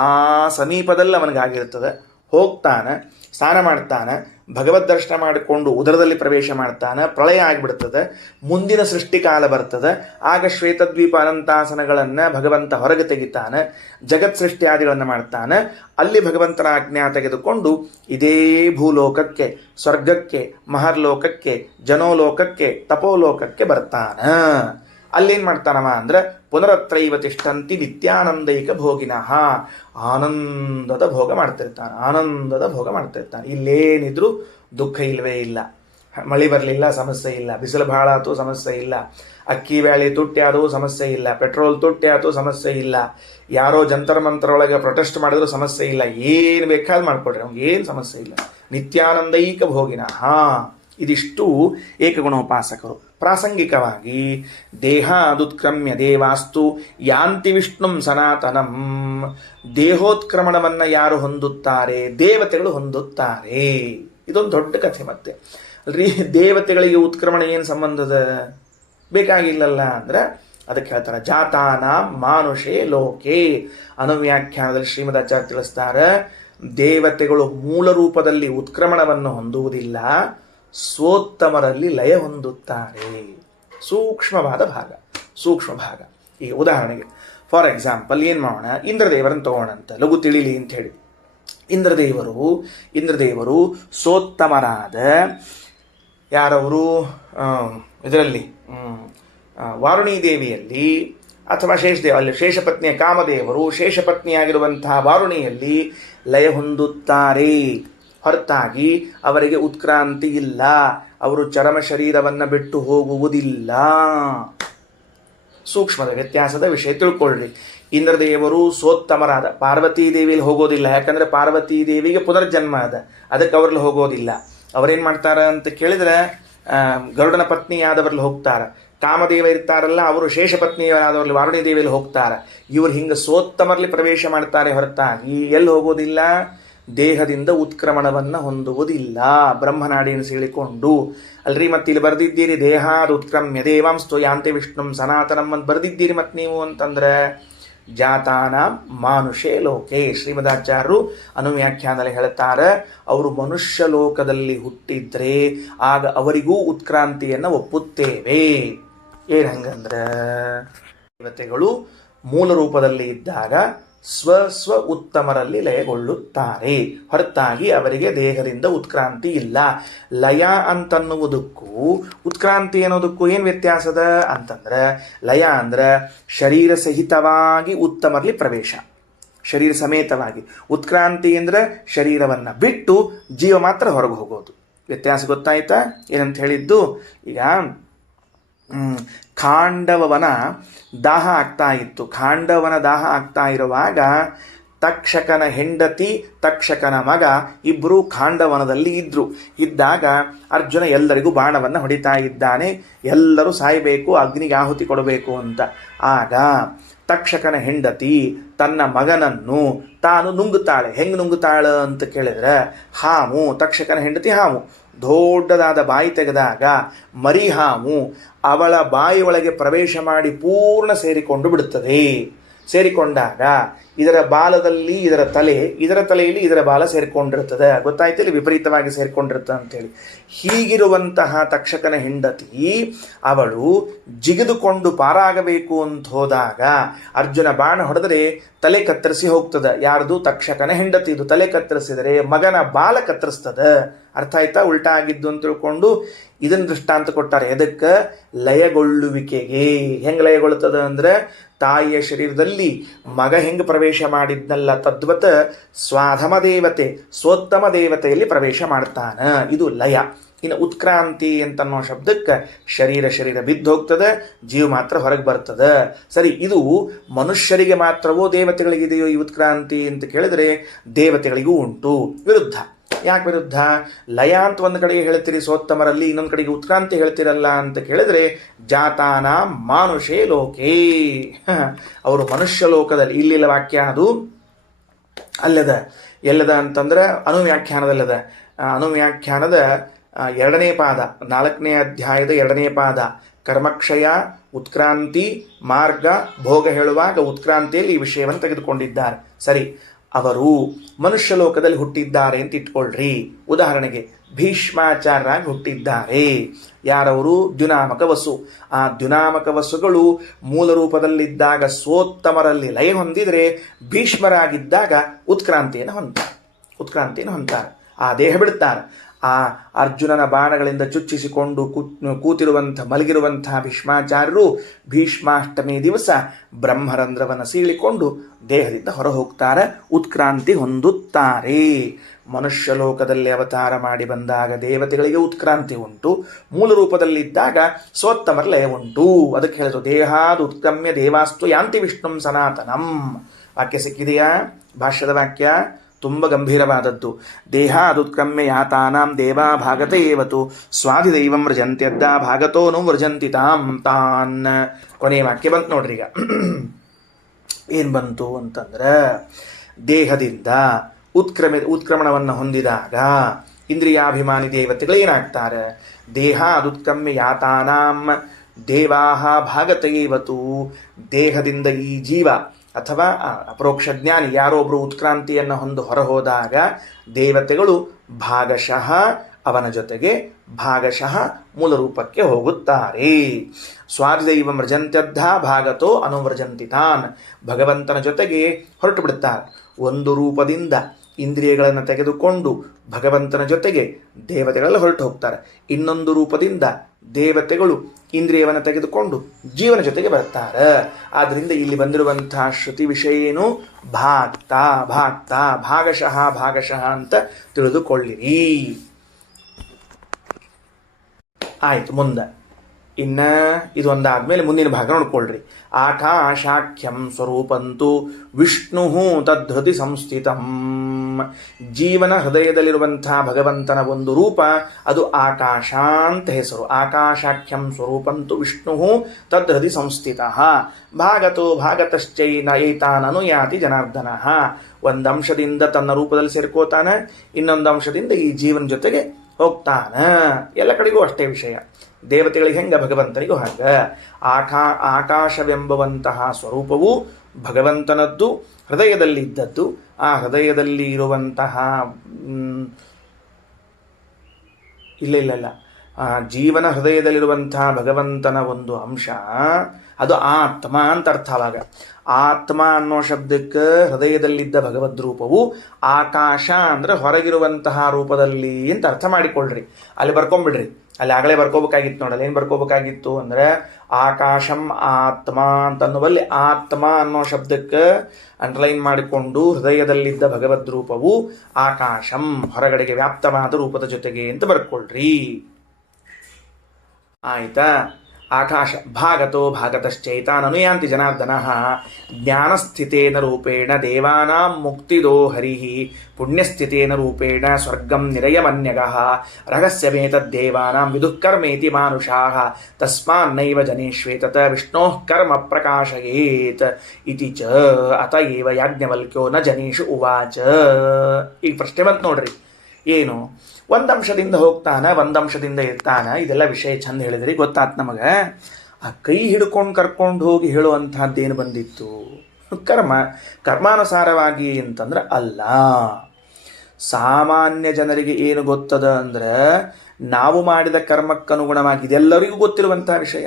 ಸಮೀಪದಲ್ಲಿ ಅವನಿಗಾಗಿರ್ತದೆ. ಹೋಗ್ತಾನೆ, ಸ್ನಾನ ಮಾಡ್ತಾನೆ, ಭಗವದ್ ದರ್ಶನ ಮಾಡಿಕೊಂಡು ಉದರದಲ್ಲಿ ಪ್ರವೇಶ ಮಾಡ್ತಾನೆ. ಪ್ರಳಯ ಆಗಿಬಿಡ್ತದೆ, ಮುಂದಿನ ಸೃಷ್ಟಿಕಾಲ ಬರ್ತದೆ. ಆಗ ಶ್ವೇತದ್ವೀಪ ಅನಂತಾಸನಗಳನ್ನು ಭಗವಂತ ಹೊರಗೆ ತೆಗಿತಾನೆ, ಜಗತ್ ಸೃಷ್ಟಿಯಾದಿಗಳನ್ನು ಮಾಡ್ತಾನೆ. ಅಲ್ಲಿ ಭಗವಂತನ ಆಜ್ಞಾ ತೆಗೆದುಕೊಂಡು ಇದೇ ಭೂಲೋಕಕ್ಕೆ, ಸ್ವರ್ಗಕ್ಕೆ, ಮಹರ್ಲೋಕಕ್ಕೆ, ಜನೋಲೋಕಕ್ಕೆ, ತಪೋಲೋಕಕ್ಕೆ ಬರ್ತಾನೆ. ಅಲ್ಲೇನು ಮಾಡ್ತಾನವ ಅಂದ್ರೆ, ಪುನರತ್ರೈವ ತಿಷ್ಟಂತಿ ನಿತ್ಯಾನಂದೈಕ ಭೋಗಿನಃ, ಆನಂದದ ಭೋಗ ಮಾಡ್ತಿರ್ತಾನೆ. ಇಲ್ಲೇನಿದ್ರು ದುಃಖ ಇಲ್ಲವೇ ಇಲ್ಲ. ಮಳೆ ಬರಲಿಲ್ಲ, ಸಮಸ್ಯೆ ಇಲ್ಲ. ಬಿಸಿಲು ಭಾಳ ಆಯ್ತು, ಸಮಸ್ಯೆ ಇಲ್ಲ. ಅಕ್ಕಿ ಬ್ಯಾಳಿ ತುಟ್ಟಿ ಆದವು, ಸಮಸ್ಯೆ ಇಲ್ಲ. ಪೆಟ್ರೋಲ್ ತುಟ್ಟಿ ಆಯ್ತು, ಸಮಸ್ಯೆ ಇಲ್ಲ. ಯಾರೋ ಜಂತರ ಮಂತ್ರ ಒಳಗೆ ಪ್ರೊಟೆಸ್ಟ್ ಮಾಡಿದ್ರು ಸಮಸ್ಯೆ ಇಲ್ಲ. ಏನು ಬೇಕಾದ್ರೂ ಮಾಡ್ಕೊಡ್ರಿ, ಅವ್ನಿಗೆ ಏನು ಸಮಸ್ಯೆ ಇಲ್ಲ. ನಿತ್ಯಾನಂದೈಕ ಭೋಗಿನಃ. ಇದಿಷ್ಟು ಏಕಗುಣೋಪಾಸಕರು. ಪ್ರಾಸಂಗಿಕವಾಗಿ ದೇಹಾದುತ್ಕ್ರಮ್ಯ ದೇವಾಸ್ತು ಯಾಂತಿ ವಿಷ್ಣುಂ ಸನಾತನಂ, ದೇಹೋತ್ಕ್ರಮಣವನ್ನು ಯಾರು ಹೊಂದುತ್ತಾರೆ? ದೇವತೆಗಳು ಹೊಂದುತ್ತಾರೆ. ಇದೊಂದು ದೊಡ್ಡ ಕಥೆ. ಮತ್ತೆ ಅಲ್ರಿ, ದೇವತೆಗಳಿಗೆ ಉತ್ಕ್ರಮಣ ಏನು ಸಂಬಂಧದ? ಬೇಕಾಗಿಲ್ಲಲ್ಲ ಅಂದ್ರೆ ಅದಕ್ಕೆ ಹೇಳ್ತಾರೆ, ಜಾತಾನ ಮಾನುಷೇ ಲೋಕೆ. ಅನುವ್ಯಾಖ್ಯಾನದಲ್ಲಿ ಶ್ರೀಮದಾಚಾರ್ಯ ತಿಳಿಸ್ತಾರೆ, ದೇವತೆಗಳು ಮೂಲ ರೂಪದಲ್ಲಿ ಉತ್ಕ್ರಮಣವನ್ನು ಹೊಂದುವುದಿಲ್ಲ, ಸ್ವೋತ್ತಮರಲ್ಲಿ ಲಯ ಹೊಂದುತ್ತಾರೆ. ಸೂಕ್ಷ್ಮವಾದ ಭಾಗ. ಈಗ ಉದಾಹರಣೆಗೆ ಫಾರ್ ಎಕ್ಸಾಂಪಲ್ ಏನು ಮಾಡೋಣ, ಇಂದ್ರದೇವರನ್ನು ತಗೋಣಂತ, ಲಘು ತಿಳಿಲಿ ಅಂತ ಹೇಳಿ. ಇಂದ್ರದೇವರು ಸೋತ್ತಮರಾದ ಯಾರವರು? ಇದರಲ್ಲಿ ವಾರುಣೀ ದೇವಿಯಲ್ಲಿ ಅಥವಾ ಅಲ್ಲಿ ಶೇಷಪತ್ನಿಯ ಕಾಮದೇವರು ಶೇಷಪತ್ನಿಯಾಗಿರುವಂತಹ ವಾರುಣಿಯಲ್ಲಿ ಲಯ ಹೊಂದುತ್ತಾರೆ. ಹೊರತಾಗಿ ಅವರಿಗೆ ಉತ್ಕ್ರಾಂತಿ ಇಲ್ಲ, ಅವರು ಚರಮ ಶರೀರವನ್ನು ಬಿಟ್ಟು ಹೋಗುವುದಿಲ್ಲ. ಸೂಕ್ಷ್ಮದ ವ್ಯತ್ಯಾಸದ ವಿಷಯ ತಿಳ್ಕೊಳ್ಳಿ. ಇಂದ್ರದೇವರು ಸೋತ್ತಮರಾದ ಪಾರ್ವತೀ ದೇವಿಯಲ್ಲಿ ಹೋಗೋದಿಲ್ಲ, ಯಾಕಂದರೆ ಪಾರ್ವತೀ ದೇವಿಗೆ ಪುನರ್ಜನ್ಮ ಅದ, ಅದಕ್ಕೆ ಅವರಲ್ಲಿ ಹೋಗೋದಿಲ್ಲ. ಅವರೇನು ಮಾಡ್ತಾರ ಅಂತ ಕೇಳಿದ್ರೆ ಗರುಡನ ಪತ್ನಿಯಾದವರಲ್ಲಿ ಹೋಗ್ತಾರ. ಕಾಮದೇವ ಇರ್ತಾರಲ್ಲ, ಅವರು ಶೇಷ ಪತ್ನಿಯಾದವರಲ್ಲಿ ವಾರುಣಿ ದೇವಿಯಲ್ಲಿ ಹೋಗ್ತಾರ. ಇವರು ಹಿಂಗೆ ಸೋತ್ತಮರಲ್ಲಿ ಪ್ರವೇಶ ಮಾಡ್ತಾರೆ ಹೊರತಾಗಿ ಎಲ್ಲಿ ಹೋಗೋದಿಲ್ಲ, ದೇಹದಿಂದ ಉತ್ಕ್ರಮಣವನ್ನು ಹೊಂದುವುದಿಲ್ಲ. ಬ್ರಹ್ಮನಾಡಿಯನ್ನು ಸೀಳಿಕೊಂಡು ಅಲ್ರಿ. ಮತ್ತೆ ಇಲ್ಲಿ ಬರೆದಿದ್ದೀರಿ ದೇಹಾದ ಉತ್ಕ್ರಮ್ಯ ದೇವಾಂಸ್ತು ಯಾಂತೆ ವಿಷ್ಣುಂ ಸನಾತನಂ ಅಂತ ಬರೆದಿದ್ದೀರಿ. ಮತ್ತು ನೀವು ಅಂತಂದ್ರೆ ಜಾತಾನ ಮಾನುಷೇ ಲೋಕೆ. ಶ್ರೀಮದಾಚಾರ್ಯರು ಅನುವ್ಯಾಖ್ಯಾನದಲ್ಲಿ ಹೇಳ್ತಾರೆ, ಅವರು ಮನುಷ್ಯ ಲೋಕದಲ್ಲಿ ಹುಟ್ಟಿದ್ರೆ ಆಗ ಅವರಿಗೂ ಉತ್ಕ್ರಾಂತಿಯನ್ನು ಒಪ್ಪುತ್ತೇವೆ. ಏನು ಹಂಗಂದ್ರೆ ದೇವತೆಗಳು ಮೂಲ ರೂಪದಲ್ಲಿ ಇದ್ದಾಗ ಸ್ವ ಉತ್ತಮರಲ್ಲಿ ಲಯಗೊಳ್ಳುತ್ತಾರೆ ಹೊರತಾಗಿ ಅವರಿಗೆ ದೇಹದಿಂದ ಉತ್ಕ್ರಾಂತಿ ಇಲ್ಲ. ಲಯ ಅಂತನ್ನುವುದಕ್ಕೂ ಉತ್ಕ್ರಾಂತಿ ಅನ್ನೋದಕ್ಕೂ ಏನು ವ್ಯತ್ಯಾಸದ ಅಂತಂದ್ರೆ, ಲಯ ಅಂದ್ರೆ ಶರೀರ ಸಹಿತವಾಗಿ ಉತ್ತಮರಲ್ಲಿ ಪ್ರವೇಶ, ಶರೀರ ಸಮೇತವಾಗಿ. ಉತ್ಕ್ರಾಂತಿ ಅಂದ್ರೆ ಶರೀರವನ್ನು ಬಿಟ್ಟು ಜೀವ ಮಾತ್ರ ಹೊರಗೆ ಹೋಗೋದು. ವ್ಯತ್ಯಾಸ ಗೊತ್ತಾಯ್ತಾ? ಏನಂತ ಹೇಳಿದ್ದು, ಈಗ ಖಾಂಡವನ ದಾಹ ಆಗ್ತಾ ಇತ್ತು. ಖಾಂಡವನ ದಾಹ ಆಗ್ತಾ ಇರುವಾಗ ತಕ್ಷಕನ ಹೆಂಡತಿ ತಕ್ಷಕನ ಮಗ ಇಬ್ಬರು ಖಾಂಡವನದಲ್ಲಿ ಇದ್ದಾಗ ಅರ್ಜುನ ಎಲ್ಲರಿಗೂ ಬಾಣವನ್ನು ಹೊಡಿತಾ ಇದ್ದಾನೆ. ಎಲ್ಲರೂ ಸಾಯಬೇಕು, ಅಗ್ನಿಗೆ ಆಹುತಿ ಕೊಡಬೇಕು ಅಂತ. ಆಗ ತಕ್ಷಕನ ಹೆಂಡತಿ ತನ್ನ ಮಗನನ್ನು ತಾನು ನುಂಗುತ್ತಾಳೆ. ಹೆಂಗೆ ನುಂಗುತ್ತಾಳೆ ಅಂತ ಕೇಳಿದ್ರೆ, ಹಾವು, ತಕ್ಷಕನ ಹೆಂಡತಿ ಹಾವು ದೊಡ್ಡದಾದ ಬಾಯಿ ತೆಗೆದಾಗ ಮರಿ ಹಾವು ಅವಳ ಬಾಯಿಯೊಳಗೆ ಪ್ರವೇಶ ಮಾಡಿ ಪೂರ್ಣ ಸೇರಿಕೊಂಡು ಬಿಡುತ್ತದೆ. ಸೇರಿಕೊಂಡಾಗ ಇದರ ಬಾಲದಲ್ಲಿ ಇದರ ತಲೆಯಲ್ಲಿ ಇದರ ಬಾಲ ಸೇರಿಕೊಂಡಿರ್ತದೆ. ಗೊತ್ತಾಯ್ತಿಲ್ಲ, ವಿಪರೀತವಾಗಿ ಸೇರಿಕೊಂಡಿರ್ತದೆ ಅಂತೇಳಿ. ಹೀಗಿರುವಂತಹ ತಕ್ಷಕನ ಹೆಂಡತಿ ಅವಳು ಜಿಗಿದುಕೊಂಡು ಪಾರಾಗಬೇಕು ಅಂತ ಹೋದಾಗ ಅರ್ಜುನ ಬಾಣ ಹೊಡೆದರೆ ತಲೆ ಕತ್ತರಿಸಿ ಹೋಗ್ತದೆ. ಯಾರ್ದು? ತಕ್ಷಕನ ಹೆಂಡತಿ. ಇದು ತಲೆ ಕತ್ತರಿಸಿದರೆ ಮಗನ ಬಾಲ ಕತ್ತರಿಸ್ತದೆ. ಅರ್ಥ ಆಯ್ತಾ? ಉಲ್ಟಾ ಆಗಿದ್ದು ಅಂತ ತಿಳ್ಕೊಂಡು ಇದನ್ನು ದೃಷ್ಟಾಂತ ಕೊಟ್ಟಾರೆ. ಎದಕ್ಕೆ? ಲಯಗೊಳ್ಳುವಿಕೆಗೆ. ಹೆಂಗೆ ಲಯಗೊಳ್ಳುತ್ತದೆ ಅಂದರೆ, ತಾಯಿಯ ಶರೀರದಲ್ಲಿ ಮಗ ಹೆಂಗೆ ಪ್ರವೇಶ ಮಾಡಿದ್ನಲ್ಲ ತದ್ವತ ಸ್ವಾಧಮ ದೇವತೆ ಸ್ವೋತ್ತಮ ದೇವತೆಯಲ್ಲಿ ಪ್ರವೇಶ ಮಾಡ್ತಾನ. ಇದು ಲಯ. ಇನ್ನು ಉತ್ಕ್ರಾಂತಿ ಅಂತನ್ನೋ ಶಬ್ದಕ್ಕೆ ಶರೀರ ಬಿದ್ದು ಹೋಗ್ತದೆ, ಜೀವ ಮಾತ್ರ ಹೊರಗೆ ಬರ್ತದೆ. ಸರಿ, ಇದು ಮನುಷ್ಯರಿಗೆ ಮಾತ್ರವೋ ದೇವತೆಗಳಿಗಿದೆಯೋ ಈ ಉತ್ಕ್ರಾಂತಿ ಅಂತ ಕೇಳಿದರೆ ದೇವತೆಗಳಿಗೂ ಉಂಟು. ವಿರುದ್ಧ. ಯಾಕೆ ವಿರುದ್ಧ? ಲಯ ಅಂತ ಒಂದು ಕಡೆಗೆ ಹೇಳ್ತೀರಿ ಸ್ವೋತ್ತಮರಲ್ಲಿ, ಇನ್ನೊಂದು ಕಡೆಗೆ ಉತ್ಕ್ರಾಂತಿ ಹೇಳ್ತಿರಲ್ಲ ಅಂತ ಕೇಳಿದ್ರೆ, ಜಾತಾನ ಮಾನುಷೇ ಲೋಕೇ. ಅವರು ಮನುಷ್ಯ ಲೋಕದಲ್ಲಿ. ಇಲ್ಲಿಲ್ಲ ವಾಕ್ಯ, ಅದು ಅಲ್ಲದ. ಎಲ್ಲದ ಅಂತಂದ್ರೆ ಅನುವ್ಯಾಖ್ಯಾನದಲ್ಲದ. ಅನುವ್ಯಾಖ್ಯಾನದ 2ನೇ ಪಾದ, 4ನೇ ಅಧ್ಯಾಯದ 2ನೇ ಪಾದ, ಕರ್ಮಕ್ಷಯ ಉತ್ಕ್ರಾಂತಿ ಮಾರ್ಗ ಭೋಗ ಹೇಳುವಾಗ ಉತ್ಕ್ರಾಂತಿಯಲ್ಲಿ ಈ ವಿಷಯವನ್ನು ತೆಗೆದುಕೊಂಡಿದ್ದಾರೆ. ಸರಿ, ಅವರು ಮನುಷ್ಯ ಲೋಕದಲ್ಲಿ ಹುಟ್ಟಿದ್ದಾರೆ ಅಂತ ಇಟ್ಕೊಳ್ರಿ. ಉದಾಹರಣೆಗೆ ಭೀಷ್ಮಾಚಾರ್ಯರಾಗಿ ಹುಟ್ಟಿದ್ದಾರೆ. ಯಾರವರು? ದ್ಯುನಾಮಕ ವಸು. ಆ ದ್ಯುನಾಮಕ ವಸುಗಳು ಮೂಲ ರೂಪದಲ್ಲಿದ್ದಾಗ ಸ್ವೋತ್ತಮರಲ್ಲಿ ಲಯ ಹೊಂದಿದರೆ ಭೀಷ್ಮರಾಗಿದ್ದಾಗ ಉತ್ಕ್ರಾಂತಿಯನ್ನು ಹೊಂದ್ತಾರೆ. ಆ ದೇಹ ಬಿಡುತ್ತಾರೆ. ಆ ಅರ್ಜುನನ ಬಾಣಗಳಿಂದ ಚುಚ್ಚಿಸಿಕೊಂಡು ಮಲಗಿರುವಂತಹ ಭೀಷ್ಮಾಚಾರ್ಯರು ಭೀಷ್ಮಾಷ್ಟಮಿ ದಿವಸ ಬ್ರಹ್ಮರಂಧ್ರವನ್ನು ಸೀಳಿಕೊಂಡು ದೇಹದಿಂದ ಹೊರ ಹೋಗ್ತಾರೆ, ಉತ್ಕ್ರಾಂತಿ ಹೊಂದುತ್ತಾರೆ. ಮನುಷ್ಯ ಲೋಕದಲ್ಲಿ ಅವತಾರ ಮಾಡಿ ಬಂದಾಗ ದೇವತೆಗಳಿಗೆ ಉತ್ಕ್ರಾಂತಿ ಉಂಟು, ಮೂಲ ರೂಪದಲ್ಲಿದ್ದಾಗ ಸ್ವೋತ್ತಮರ ಲಯ ಉಂಟು. ಅದಕ್ಕೆ ಹೇಳಿದ್ರು ದೇಹಾದ ಉತ್ಕ್ರಮ್ಯ ದೇವಾಸ್ತು ಯಾಂತಿ ವಿಷ್ಣುಂ ಸನಾತನಂ. ವಾಕ್ಯ ಸಿಕ್ಕಿದೆಯಾ? ಭಾಷ್ಯದ ವಾಕ್ಯ ತುಂಬ ಗಂಭೀರವಾದದ್ದು. ದೇಹಾದುತ್ಕ್ರಮ್ಯ ಯಾತಾನಾಂ ದೇವಾ ಭಾಗತ ಏವತು ಸ್ವಾಧಿದೈವಂ ವೃಜಂತ್ಯದ್ದ ಭಾಗತೋನು ವೃಜಂತಿ ತಾನ್. ಕೊನೆಯ ವಾಕ್ಯ ಬಂತು ನೋಡ್ರಿ. ಈಗ ಏನು ಬಂತು ಅಂತಂದ್ರೆ, ದೇಹದಿಂದ ಉತ್ಕ್ರಮಣವನ್ನು ಹೊಂದಿದಾಗ ಇಂದ್ರಿಯಾಭಿಮಾನಿ ದೇವತೆಗಳು ಏನಾಗ್ತಾರೆ? ದೇಹಾದುತ್ಕ್ರಮ್ಯ ಯಾತಾನಾಂ ದೇವಾಹ ಭಾಗತ ಏವತು. ದೇಹದಿಂದ ಈ ಜೀವ ಅಥವಾ ಅಪರೋಕ್ಷ ಜ್ಞಾನಿ ಯಾರೊಬ್ಬರು ಉತ್ಕ್ರಾಂತಿಯನ್ನು ಹೊರಹೋದಾಗ ದೇವತೆಗಳು ಭಾಗಶಃ ಅವನ ಜೊತೆಗೆ ಭಾಗಶಃ ಮೂಲ ರೂಪಕ್ಕೆ ಹೋಗುತ್ತಾರೆ. ಸ್ವಾಧಿದೈವ ಮೃಜಂತ್ಯದ್ಧ ಭಾಗತೋ ಅನುವ್ರಜಂತಿತಾನ್. ಭಗವಂತನ ಜೊತೆಗೆ ಹೊರಟು ಬಿಡುತ್ತಾರೆ. ಒಂದು ರೂಪದಿಂದ ಇಂದ್ರಿಯಗಳನ್ನು ತೆಗೆದುಕೊಂಡು ಭಗವಂತನ ಜೊತೆಗೆ ದೇವತೆಗಳೆಲ್ಲ ಹೊರಟು ಹೋಗ್ತಾರೆ. ಇನ್ನೊಂದು ರೂಪದಿಂದ ದೇವತೆಗಳು ಇಂದ್ರಿಯವನ್ನು ತೆಗೆದುಕೊಂಡು ಜೀವನ ಜೊತೆಗೆ ಬರ್ತಾರೆ. ಆದ್ದರಿಂದ ಇಲ್ಲಿ ಬಂದಿರುವಂತಹ ಶ್ರುತಿ ವಿಷಯ ಏನು? ಭಾಗಶಃ ಅಂತ ತಿಳಿದುಕೊಳ್ಳಿರಿ. ಆಯ್ತು. ಮುಂದೆ ಇನ್ನ ಇದೊಂದಾದ್ಮೇಲೆ ಮುಂದಿನ ಭಾಗ ನೋಡ್ಕೊಳ್ರಿ. ಆಕಾಶಾಖ್ಯಂ ಸ್ವರೂಪಂತು ವಿಷ್ಣು ತದ್ಹೃತಿ ಸಂಸ್ಥಿತಂ. ಜೀವನ ಹೃದಯದಲ್ಲಿರುವಂತಹ ಭಗವಂತನ ಒಂದು ರೂಪ ಅದು ಆಕಾಶ ಅಂತ ಹೆಸರು. ಆಕಾಶಾಖ್ಯಂ ಸ್ವರೂಪಂತು ವಿಷ್ಣು ತದ್ಹೃತಿ ಸಂಸ್ಥಿತ. ಭಾಗತೋ ಭಾಗತಶ್ಚೈನ ಏತಾನನು ಯಾತಿ ಜನಾರ್ದನ. ಒಂದಂಶದಿಂದ ತನ್ನ ರೂಪದಲ್ಲಿ ಸೇರ್ಕೋತಾನೆ, ಇನ್ನೊಂದು ಅಂಶದಿಂದ ಈ ಜೀವನ ಜೊತೆಗೆ ಹೋಗ್ತಾನ. ಎಲ್ಲ ಕಡೆಗೂ ಅಷ್ಟೇ ವಿಷಯ. ದೇವತೆಗಳಿಗೆ ಹೆಂಗ ಭಗವಂತನಿಗೂ ಹಾಗ. ಆಕಾಶವೆಂಬುವಂತಹ ಸ್ವರೂಪವು ಭಗವಂತನದ್ದು, ಹೃದಯದಲ್ಲಿದ್ದದ್ದು. ಆ ಹೃದಯದಲ್ಲಿ ಇರುವಂತಹ ಇಲ್ಲ ಜೀವನ ಹೃದಯದಲ್ಲಿರುವಂತಹ ಭಗವಂತನ ಒಂದು ಅಂಶ ಅದು ಆತ್ಮ ಅಂತ ಅರ್ಥವಾಗ. ಆತ್ಮ ಅನ್ನೋ ಶಬ್ದಕ್ಕೆ ಹೃದಯದಲ್ಲಿದ್ದ ಭಗವದ್ ರೂಪವು ಆಕಾಶ ಅಂದ್ರೆ ಹೊರಗಿರುವಂತಹ ರೂಪದಲ್ಲಿ ಅಂತ ಅರ್ಥ ಮಾಡಿಕೊಳ್ಳ್ರಿ. ಅಲ್ಲಿ ಬರ್ಕೊಂಬಿಡ್ರಿ. ಅಲ್ಲಿ ಆಗಲೇ ಬರ್ಕೋಬೇಕಾಗಿತ್ತು ನೋಡಲ್ಲ. ಏನು ಬರ್ಕೋಬೇಕಾಗಿತ್ತು ಅಂದ್ರೆ ಆಕಾಶಂ ಆತ್ಮ ಅಂತನ್ನುವಲ್ಲಿ ಆತ್ಮ ಅನ್ನೋ ಶಬ್ದಕ್ಕೆ ಅಂಡರ್ಲೈನ್ ಮಾಡಿಕೊಂಡು ಹೃದಯದಲ್ಲಿದ್ದ ಭಗವದ್ ರೂಪವು ಆಕಾಶಂ ಹೊರಗಡೆಗೆ ವ್ಯಾಪ್ತವಾದ ರೂಪದ ಜೊತೆಗೆ ಅಂತ ಬರ್ಕೊಳ್ರಿ. ಆಯ್ತಾ? ಆಕಾಶ ಭಾಗತೋ ಭಾಗತಶ್ಚೈತಾನನು ಯಾಂತಿ ಜನಾರ್ದನ. ಜ್ಞಾನಸ್ಥಿತೇನ ರೂಪೇಣ ದೇವಾನಾಂ ಮುಕ್ತಿದೋ ಹರಿಃ ಪುಣ್ಯಸ್ಥಿತೇನ ರೂಪೇಣ ಸ್ವರ್ಗಂ ನಿರಯಮನ್ಯಗಃ ರಹಸ್ಯಮೇತದ್ದೇವಾನಾಂ ವಿದುಃಕರ್ಮೇತಿ ಮಾನುಷಾಃ ತಸ್ಮಾನ್ನೈವ ಜನೇಷ್ವೇತತ ವಿಷ್ಣೋಃ ಕರ್ಮ ಪ್ರಕಾಶಯೇತ್ ಇತಿ ಚ ಅತ ಏವ ಯಾಜ್ಞವಲ್ಕ್ಯೋ ನ ಜನೇಷು ಉವಾಚ. ಈಗ ಪ್ರಶ್ನೆ ಬಂತು ನೋಡ್ರಿ. ಏನು? ಒಂದಂಶದಿಂದ ಹೋಗ್ತಾನ, ಒಂದಂಶದಿಂದ ಇರ್ತಾನ, ಇದೆಲ್ಲ ವಿಷಯ ಚಂದ ಹೇಳಿದ್ರಿ, ಗೊತ್ತಾತ್ ನಮಗೆ. ಆ ಕೈ ಹಿಡ್ಕೊಂಡು ಕರ್ಕೊಂಡು ಹೋಗಿ ಹೇಳುವಂತಹದ್ದೇನು ಬಂದಿತ್ತು? ಕರ್ಮಾನುಸಾರವಾಗಿ ಅಂತಂದ್ರೆ ಅಲ್ಲ. ಸಾಮಾನ್ಯ ಜನರಿಗೆ ಏನು ಗೊತ್ತದ ಅಂದ್ರೆ ನಾವು ಮಾಡಿದ ಕರ್ಮಕ್ಕನುಗುಣವಾಗಿ ಇದೆಲ್ಲರಿಗೂ ಗೊತ್ತಿರುವಂತಹ ವಿಷಯ.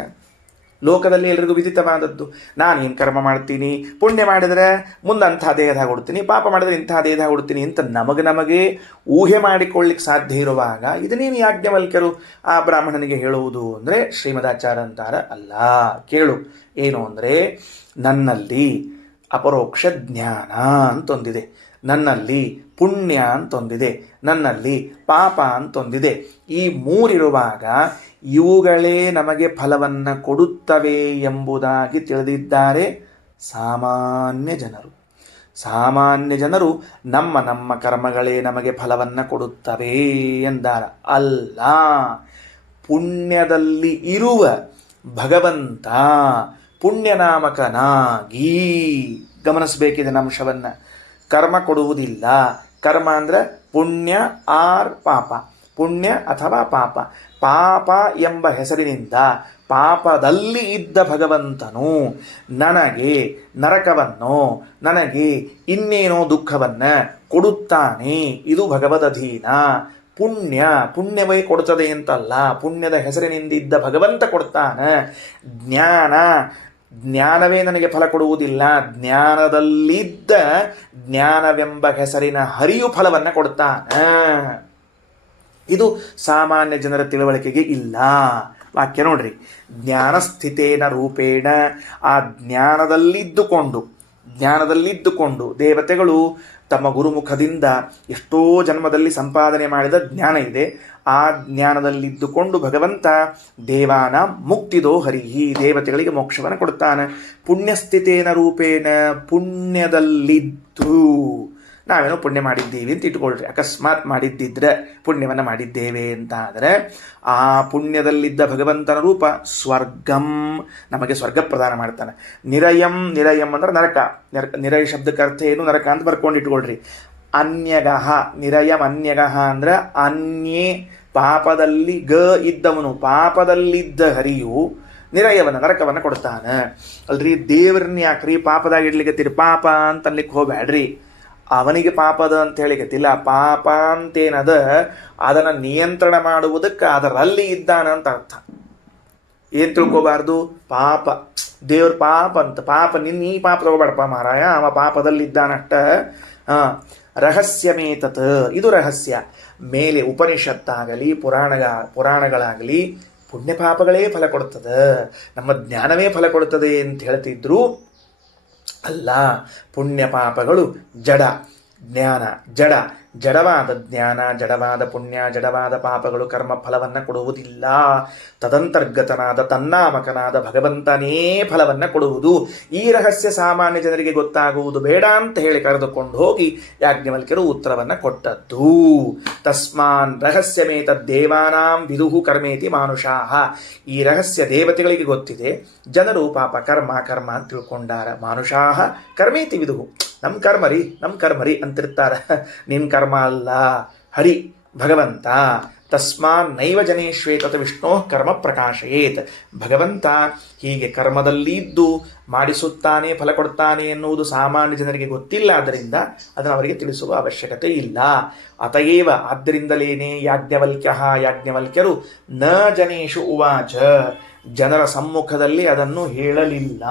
ಲೋಕದಲ್ಲಿ ಎಲ್ರಿಗೂ ವಿದಿತವಾದದ್ದು. ನಾನೇನು ಕರ್ಮ ಮಾಡ್ತೀನಿ, ಪುಣ್ಯ ಮಾಡಿದರೆ ಮುಂದೆ ಅಂಥ ದೇಹದಾಗ ಹುಡ್ತೀನಿ, ಪಾಪ ಮಾಡಿದ್ರೆ ಇಂಥ ದೇಹದಾಗ ಹುಡ್ತೀನಿ ಅಂತ ನಮಗೆ ಊಹೆ ಮಾಡಿಕೊಳ್ಳಿಕ್ಕೆ ಸಾಧ್ಯ ಇರುವಾಗ ಇದನ್ನೇನು ಯಾಜ್ಞವಲ್ಕ್ಯರು ಆ ಬ್ರಾಹ್ಮಣನಿಗೆ ಹೇಳುವುದು ಅಂದರೆ ಶ್ರೀಮದಾಚಾರ್ಯ ಅಂತಾರ ಅಲ್ಲ. ಕೇಳು ಏನು ಅಂದರೆ, ನನ್ನಲ್ಲಿ ಅಪರೋಕ್ಷ ಜ್ಞಾನ ಅಂತೊಂದಿದೆ, ನನ್ನಲ್ಲಿ ಪುಣ್ಯ ಅಂತೊಂದಿದೆ, ನನ್ನಲ್ಲಿ ಪಾಪ ಅಂತೊಂದಿದೆ. ಈ ಮೂರಿರುವಾಗ ಇವುಗಳೇ ನಮಗೆ ಫಲವನ್ನು ಕೊಡುತ್ತವೆ ಎಂಬುದಾಗಿ ತಿಳಿದಿದ್ದಾರೆ ಸಾಮಾನ್ಯ ಜನರು. ಸಾಮಾನ್ಯ ಜನರು ನಮ್ಮ ಕರ್ಮಗಳೇ ನಮಗೆ ಫಲವನ್ನು ಕೊಡುತ್ತವೆ ಎಂದಾರ. ಅಲ್ಲ, ಪುಣ್ಯದಲ್ಲಿ ಇರುವ ಭಗವಂತ ಪುಣ್ಯನಾಮಕನಾಗಿ ಗಮನಿಸಬೇಕಿದೆ ಅಂಶವನ್ನು. ಕರ್ಮ ಕೊಡುವುದಿಲ್ಲ. ಕರ್ಮ ಅಂದ್ರೆ ಪುಣ್ಯ ಆರ್ ಪಾಪ, ಪುಣ್ಯ ಅಥವಾ ಪಾಪ. ಪಾಪ ಎಂಬ ಹೆಸರಿನಿಂದ ಪಾಪದಲ್ಲಿ ಇದ್ದ ಭಗವಂತನು ನನಗೆ ನರಕವನ್ನು, ನನಗೆ ಇನ್ನೇನೋ ದುಃಖವನ್ನು ಕೊಡುತ್ತಾನೆ. ಇದು ಭಗವದಧೀನ. ಪುಣ್ಯವೇ ಕೊಡ್ತದೆ ಅಂತಲ್ಲ, ಪುಣ್ಯದ ಹೆಸರಿನಿಂದ ಭಗವಂತ ಕೊಡ್ತಾನೆ. ಜ್ಞಾನವೇ ನನಗೆ ಫಲ ಕೊಡುವುದಿಲ್ಲ. ಜ್ಞಾನದಲ್ಲಿದ್ದ ಜ್ಞಾನವೆಂಬ ಹೆಸರಿನ ಹರಿಯು ಫಲವನ್ನು ಕೊಡ್ತಾನೆ. ಇದು ಸಾಮಾನ್ಯ ಜನರ ತಿಳುವಳಿಕೆಗೆ ಇಲ್ಲ. ವಾಕ್ಯ ನೋಡ್ರಿ. ಜ್ಞಾನಸ್ಥಿತೇನ ರೂಪೇಣ, ಆ ಜ್ಞಾನದಲ್ಲಿದ್ದುಕೊಂಡು ದೇವತೆಗಳು ತಮ್ಮ ಗುರುಮುಖದಿಂದ ಎಷ್ಟೋ ಜನ್ಮದಲ್ಲಿ ಸಂಪಾದನೆ ಮಾಡಿದ ಜ್ಞಾನ ಇದೆ. ಆ ಜ್ಞಾನದಲ್ಲಿದ್ದುಕೊಂಡು ಭಗವಂತ ದೇವಾನ ಮುಕ್ತಿದೋ ಹರಿಹಿ, ದೇವತೆಗಳಿಗೆ ಮೋಕ್ಷವನ್ನು ಕೊಡ್ತಾನೆ. ಪುಣ್ಯಸ್ಥಿತೇನ ರೂಪೇಣ, ಪುಣ್ಯದಲ್ಲಿದ್ದು ನಾವೇನೋ ಪುಣ್ಯ ಮಾಡಿದ್ದೀವಿ ಅಂತ ಇಟ್ಕೊಳ್ರಿ. ಅಕಸ್ಮಾತ್ ಮಾಡಿದ್ದಿದ್ರೆ ಪುಣ್ಯವನ್ನು ಮಾಡಿದ್ದೇವೆ ಅಂತ ಆದರೆ ಆ ಪುಣ್ಯದಲ್ಲಿದ್ದ ಭಗವಂತನ ರೂಪ ಸ್ವರ್ಗಂ, ನಮಗೆ ಸ್ವರ್ಗ ಪ್ರದಾನ ಮಾಡ್ತಾನೆ. ನಿರಯಂ ಅಂದ್ರೆ ನರಕ. ನಿರಯ ಶಬ್ದಕ್ಕೆ ಅರ್ಥ ಏನು? ನರಕ ಅಂತ ಬರ್ಕೊಂಡು ಇಟ್ಕೊಳ್ರಿ. ಅನ್ಯಗಃ, ನಿರಯಂ ಅನ್ಯಗಃ ಅಂದ್ರೆ ಅನ್ಯೇ, ಪಾಪದಲ್ಲಿ ಇದ್ದವನು, ಪಾಪದಲ್ಲಿದ್ದ ಹರಿಯು ನಿರಯವನ್ನ ನರಕವನ್ನು ಕೊಡ್ತಾನೆ. ಅಲ್ರಿ, ದೇವ್ರನ್ನ ಯಾಕ್ರಿ ಪಾಪದಾಗ ಇಡ್ಲಿಕ್ಕೆ ಪಾಪ ಅಂತ ಅನ್ಲಿಕ್ಕೆ ಹೋಗ್ಬೇಡ್ರಿ. ಅವನಿಗೆ ಪಾಪದ ಅಂತ ಹೇಳಿಕತ್ತಿಲ್ಲ. ಪಾಪ ಅಂತೇನದ ಅದನ್ನು ನಿಯಂತ್ರಣ ಮಾಡುವುದಕ್ಕೆ ಅದರಲ್ಲಿ ಇದ್ದಾನ ಅಂತ ಅರ್ಥ. ಏನ್ ತಿಳ್ಕೋಬಾರ್ದು? ಪಾಪ ದೇವ್ರ ಪಾಪ ಅಂತ, ಪಾಪ ನೀ ಪಾಪ ತಗೋಬೇಡಪ್ಪ ಮಾರಾಯ, ಅವ ಪಾಪದಲ್ಲಿ ಇದ್ದಾನಷ್ಟ. ರಹಸ್ಯಮೇತತ್, ಇದು ರಹಸ್ಯ. ಮೇಲೆ ಉಪನಿಷತ್ತಾಗಲಿ ಪುರಾಣಗಳಾಗಲಿ ಪುಣ್ಯ ಪಾಪಗಳೇ ಫಲ ಕೊಡ್ತದೆ, ನಮ್ಮ ಜ್ಞಾನವೇ ಫಲ ಕೊಡ್ತದೆ ಅಂತ ಹೇಳ್ತಿದ್ರು. ಅಲ್ಲ, ಪುಣ್ಯ ಪಾಪಗಳು ಜಡ, ಜ್ಞಾನ ಜಡ. ಜಡವಾದ ಜ್ಞಾನ, ಜಡವಾದ ಪುಣ್ಯ, ಜಡವಾದ ಪಾಪಗಳು ಕರ್ಮ ಫಲವನ್ನು ಕೊಡುವುದಿಲ್ಲ. ತದಂತರ್ಗತನಾದ ತನ್ನಾಮಕನಾದ ಭಗವಂತನೇ ಫಲವನ್ನು ಕೊಡುವುದು. ಈ ರಹಸ್ಯ ಸಾಮಾನ್ಯ ಜನರಿಗೆ ಗೊತ್ತಾಗುವುದು ಬೇಡ ಅಂತ ಹೇಳಿ ಕರೆದುಕೊಂಡು ಹೋಗಿ ಯಾಜ್ಞವಲ್ಕ್ಯರು ಉತ್ತರವನ್ನು ಕೊಟ್ಟದ್ದು. ತಸ್ಮಾನ್ ರಹಸ್ಯಮೇತದ್ದೇವಾನಾಂ ವಿದುಹು ಕರ್ಮೇತಿ ಮಾನುಷಾಃ. ಈ ರಹಸ್ಯ ದೇವತೆಗಳಿಗೆ ಗೊತ್ತಿದೆ, ಜನರು ಪಾಪ ಕರ್ಮ ಕರ್ಮ ಅಂತ ತಿಳ್ಕೊಂಡಾರ. ಮಾನುಷಾಃ ಕರ್ಮೇತಿ ವಿದುಹು. ನಮ್ಮ ಕರ್ಮರಿ ಅಂತಿರ್ತಾರ. ನಿನ್ನ ಕರ್ಮ ಅಲ್ಲ, ಹರಿ ಭಗವಂತ. ತಸ್ಮಾನ್ ನೈವ ಜನೇಶ್ವೇತತ ವಿಷ್ಣೋ ಕರ್ಮ ಪ್ರಕಾಶಯೇತ್. ಭಗವಂತ ಹೀಗೆ ಕರ್ಮದಲ್ಲಿ ಇದ್ದು ಮಾಡಿಸುತ್ತಾನೆ, ಫಲ ಕೊಡ್ತಾನೆ ಎನ್ನುವುದು ಸಾಮಾನ್ಯ ಜನರಿಗೆ ಗೊತ್ತಿಲ್ಲ. ಆದ್ದರಿಂದ ಅದನ್ನು ಅವರಿಗೆ ತಿಳಿಸುವ ಅವಶ್ಯಕತೆ ಇಲ್ಲ. ಅತಯೇವ ಆದ್ದರಿಂದಲೇನೆ ಯಾಜ್ಞವಲ್ಕ್ಯರು ನ ಜನೇಶು ಉವಾಚ, ಜನರ ಸಮ್ಮುಖದಲ್ಲಿ ಅದನ್ನು ಹೇಳಲಿಲ್ಲ.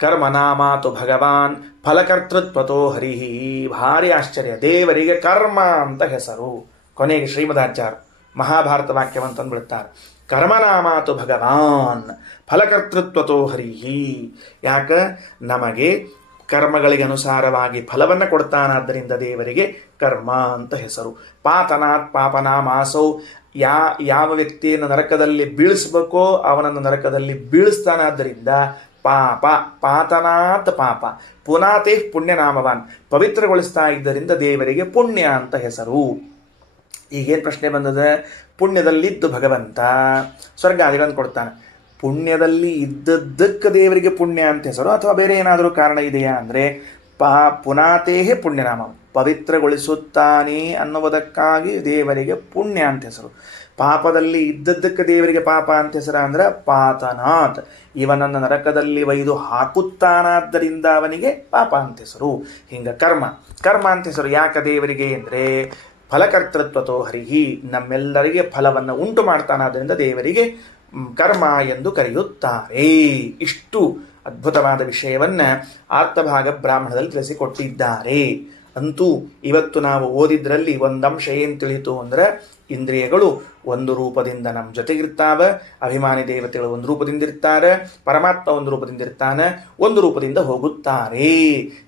ಕರ್ಮನಾಮಾತು ಭಗವಾನ್ ಫಲಕರ್ತೃತ್ವತೋ ಹರಿಹಿ. ಭಾರಿ ಆಶ್ಚರ್ಯ, ದೇವರಿಗೆ ಕರ್ಮ ಅಂತ ಹೆಸರು. ಕೊನೆಗೆ ಶ್ರೀಮದಾಚಾರ್ಯ ಮಹಾಭಾರತ ವಾಕ್ಯವಂತಂದು ಬಿಡುತ್ತಾರೆ, ಕರ್ಮನಾಮಾತು ಭಗವಾನ್ ಫಲಕರ್ತೃತ್ವತೋ ಹರಿಹಿ. ಯಾಕ? ನಮಗೆ ಕರ್ಮಗಳಿಗೆ ಅನುಸಾರವಾಗಿ ಫಲವನ್ನು ಕೊಡ್ತಾನಾದ್ದರಿಂದ ದೇವರಿಗೆ ಕರ್ಮ ಅಂತ ಹೆಸರು. ಪಾತನಾತ್ ಪಾಪನಾಮಾಸೌ. ಯಾವ ವ್ಯಕ್ತಿಯನ್ನು ನರಕದಲ್ಲಿ ಬೀಳಿಸ್ಬೇಕೋ ಅವನನ್ನು ನರಕದಲ್ಲಿ ಬೀಳಿಸ್ತಾನಾದ್ದರಿಂದ ಪಾಪ. ಪಾತನಾತ್ ಪಾಪ. ಪುನಾತೇ ಪುಣ್ಯನಾಮವಾನ್. ಪವಿತ್ರಗೊಳಿಸ್ತಾ ಇದ್ದರಿಂದ ದೇವರಿಗೆ ಪುಣ್ಯ ಅಂತ ಹೆಸರು. ಈಗೇನು ಪ್ರಶ್ನೆ ಬಂದದ? ಪುಣ್ಯದಲ್ಲಿದ್ದು ಭಗವಂತ ಸ್ವರ್ಗಾದಿಗಳನ್ನು ಕೊಡ್ತಾನೆ. ಪುಣ್ಯದಲ್ಲಿ ಇದ್ದದ್ದಕ್ಕೆ ದೇವರಿಗೆ ಪುಣ್ಯ ಅಂತ ಹೆಸರು, ಅಥವಾ ಬೇರೆ ಏನಾದರೂ ಕಾರಣ ಇದೆಯಾ ಅಂದರೆ ಪುನಾತೇಹೇ ಪುಣ್ಯನಾಮ. ಪವಿತ್ರಗೊಳಿಸುತ್ತಾನೆ ಅನ್ನುವುದಕ್ಕಾಗಿ ದೇವರಿಗೆ ಪುಣ್ಯ ಅಂತ ಹೆಸರು. ಪಾಪದಲ್ಲಿ ಇದ್ದದ್ದಕ್ಕೆ ದೇವರಿಗೆ ಪಾಪ ಅಂತ ಹೆಸರು ಅಂದ್ರೆ ಪಾತನಾಥ್. ಇವನನ್ನು ನರಕದಲ್ಲಿ ಒಯ್ದು ಹಾಕುತ್ತಾನಾದ್ದರಿಂದ ಅವನಿಗೆ ಪಾಪ ಅಂತ ಹೆಸರು. ಹಿಂಗೆ ಕರ್ಮ ಅಂತ ಹೆಸರು ಯಾಕೆ ದೇವರಿಗೆ ಅಂದರೆ ಫಲಕರ್ತೃತ್ವತೋ ಹರಿಹಿ. ನಮ್ಮೆಲ್ಲರಿಗೆ ಫಲವನ್ನು ಉಂಟು ಮಾಡ್ತಾನಾದ್ದರಿಂದ ದೇವರಿಗೆ ಕರ್ಮ ಎಂದು ಕರೆಯುತ್ತಾರೆ. ಇಷ್ಟು ಅದ್ಭುತವಾದ ವಿಷಯವನ್ನು ಆರ್ತಭಾಗ ಬ್ರಾಹ್ಮಣದಲ್ಲಿ ತಿಳಿಸಿಕೊಟ್ಟಿದ್ದಾರೆ. ಅಂತೂ ಇವತ್ತು ನಾವು ಓದಿದ್ರಲ್ಲಿ ಒಂದಂಶ ಏನು ತಿಳಿಯಿತು ಅಂದರೆ, ಇಂದ್ರಿಯಗಳು ಒಂದು ರೂಪದಿಂದ ನಮ್ಮ ಜೊತೆಗಿರ್ತಾವ, ಅಭಿಮಾನಿ ದೇವತೆಗಳು ಒಂದು ರೂಪದಿಂದ ಇರ್ತಾರೆ, ಪರಮಾತ್ಮ ಒಂದು ರೂಪದಿಂದ ಇರ್ತಾನೆ, ಒಂದು ರೂಪದಿಂದ ಹೋಗುತ್ತಾರೆ.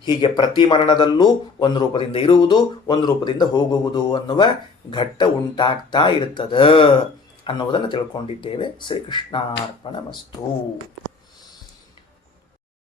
ಹೀಗೆ ಪ್ರತಿ ಮರಣದಲ್ಲೂ ಒಂದು ರೂಪದಿಂದ ಇರುವುದು, ಒಂದು ರೂಪದಿಂದ ಹೋಗುವುದು ಅನ್ನುವ ಘಟ್ಟ ಉಂಟಾಗ್ತಾ ಇರುತ್ತದೆ ಅನ್ನುವುದನ್ನು ತಿಳ್ಕೊಂಡಿದ್ದೇವೆ. ಶ್ರೀಕೃಷ್ಣಾರ್ಪಣಮಸ್ತು.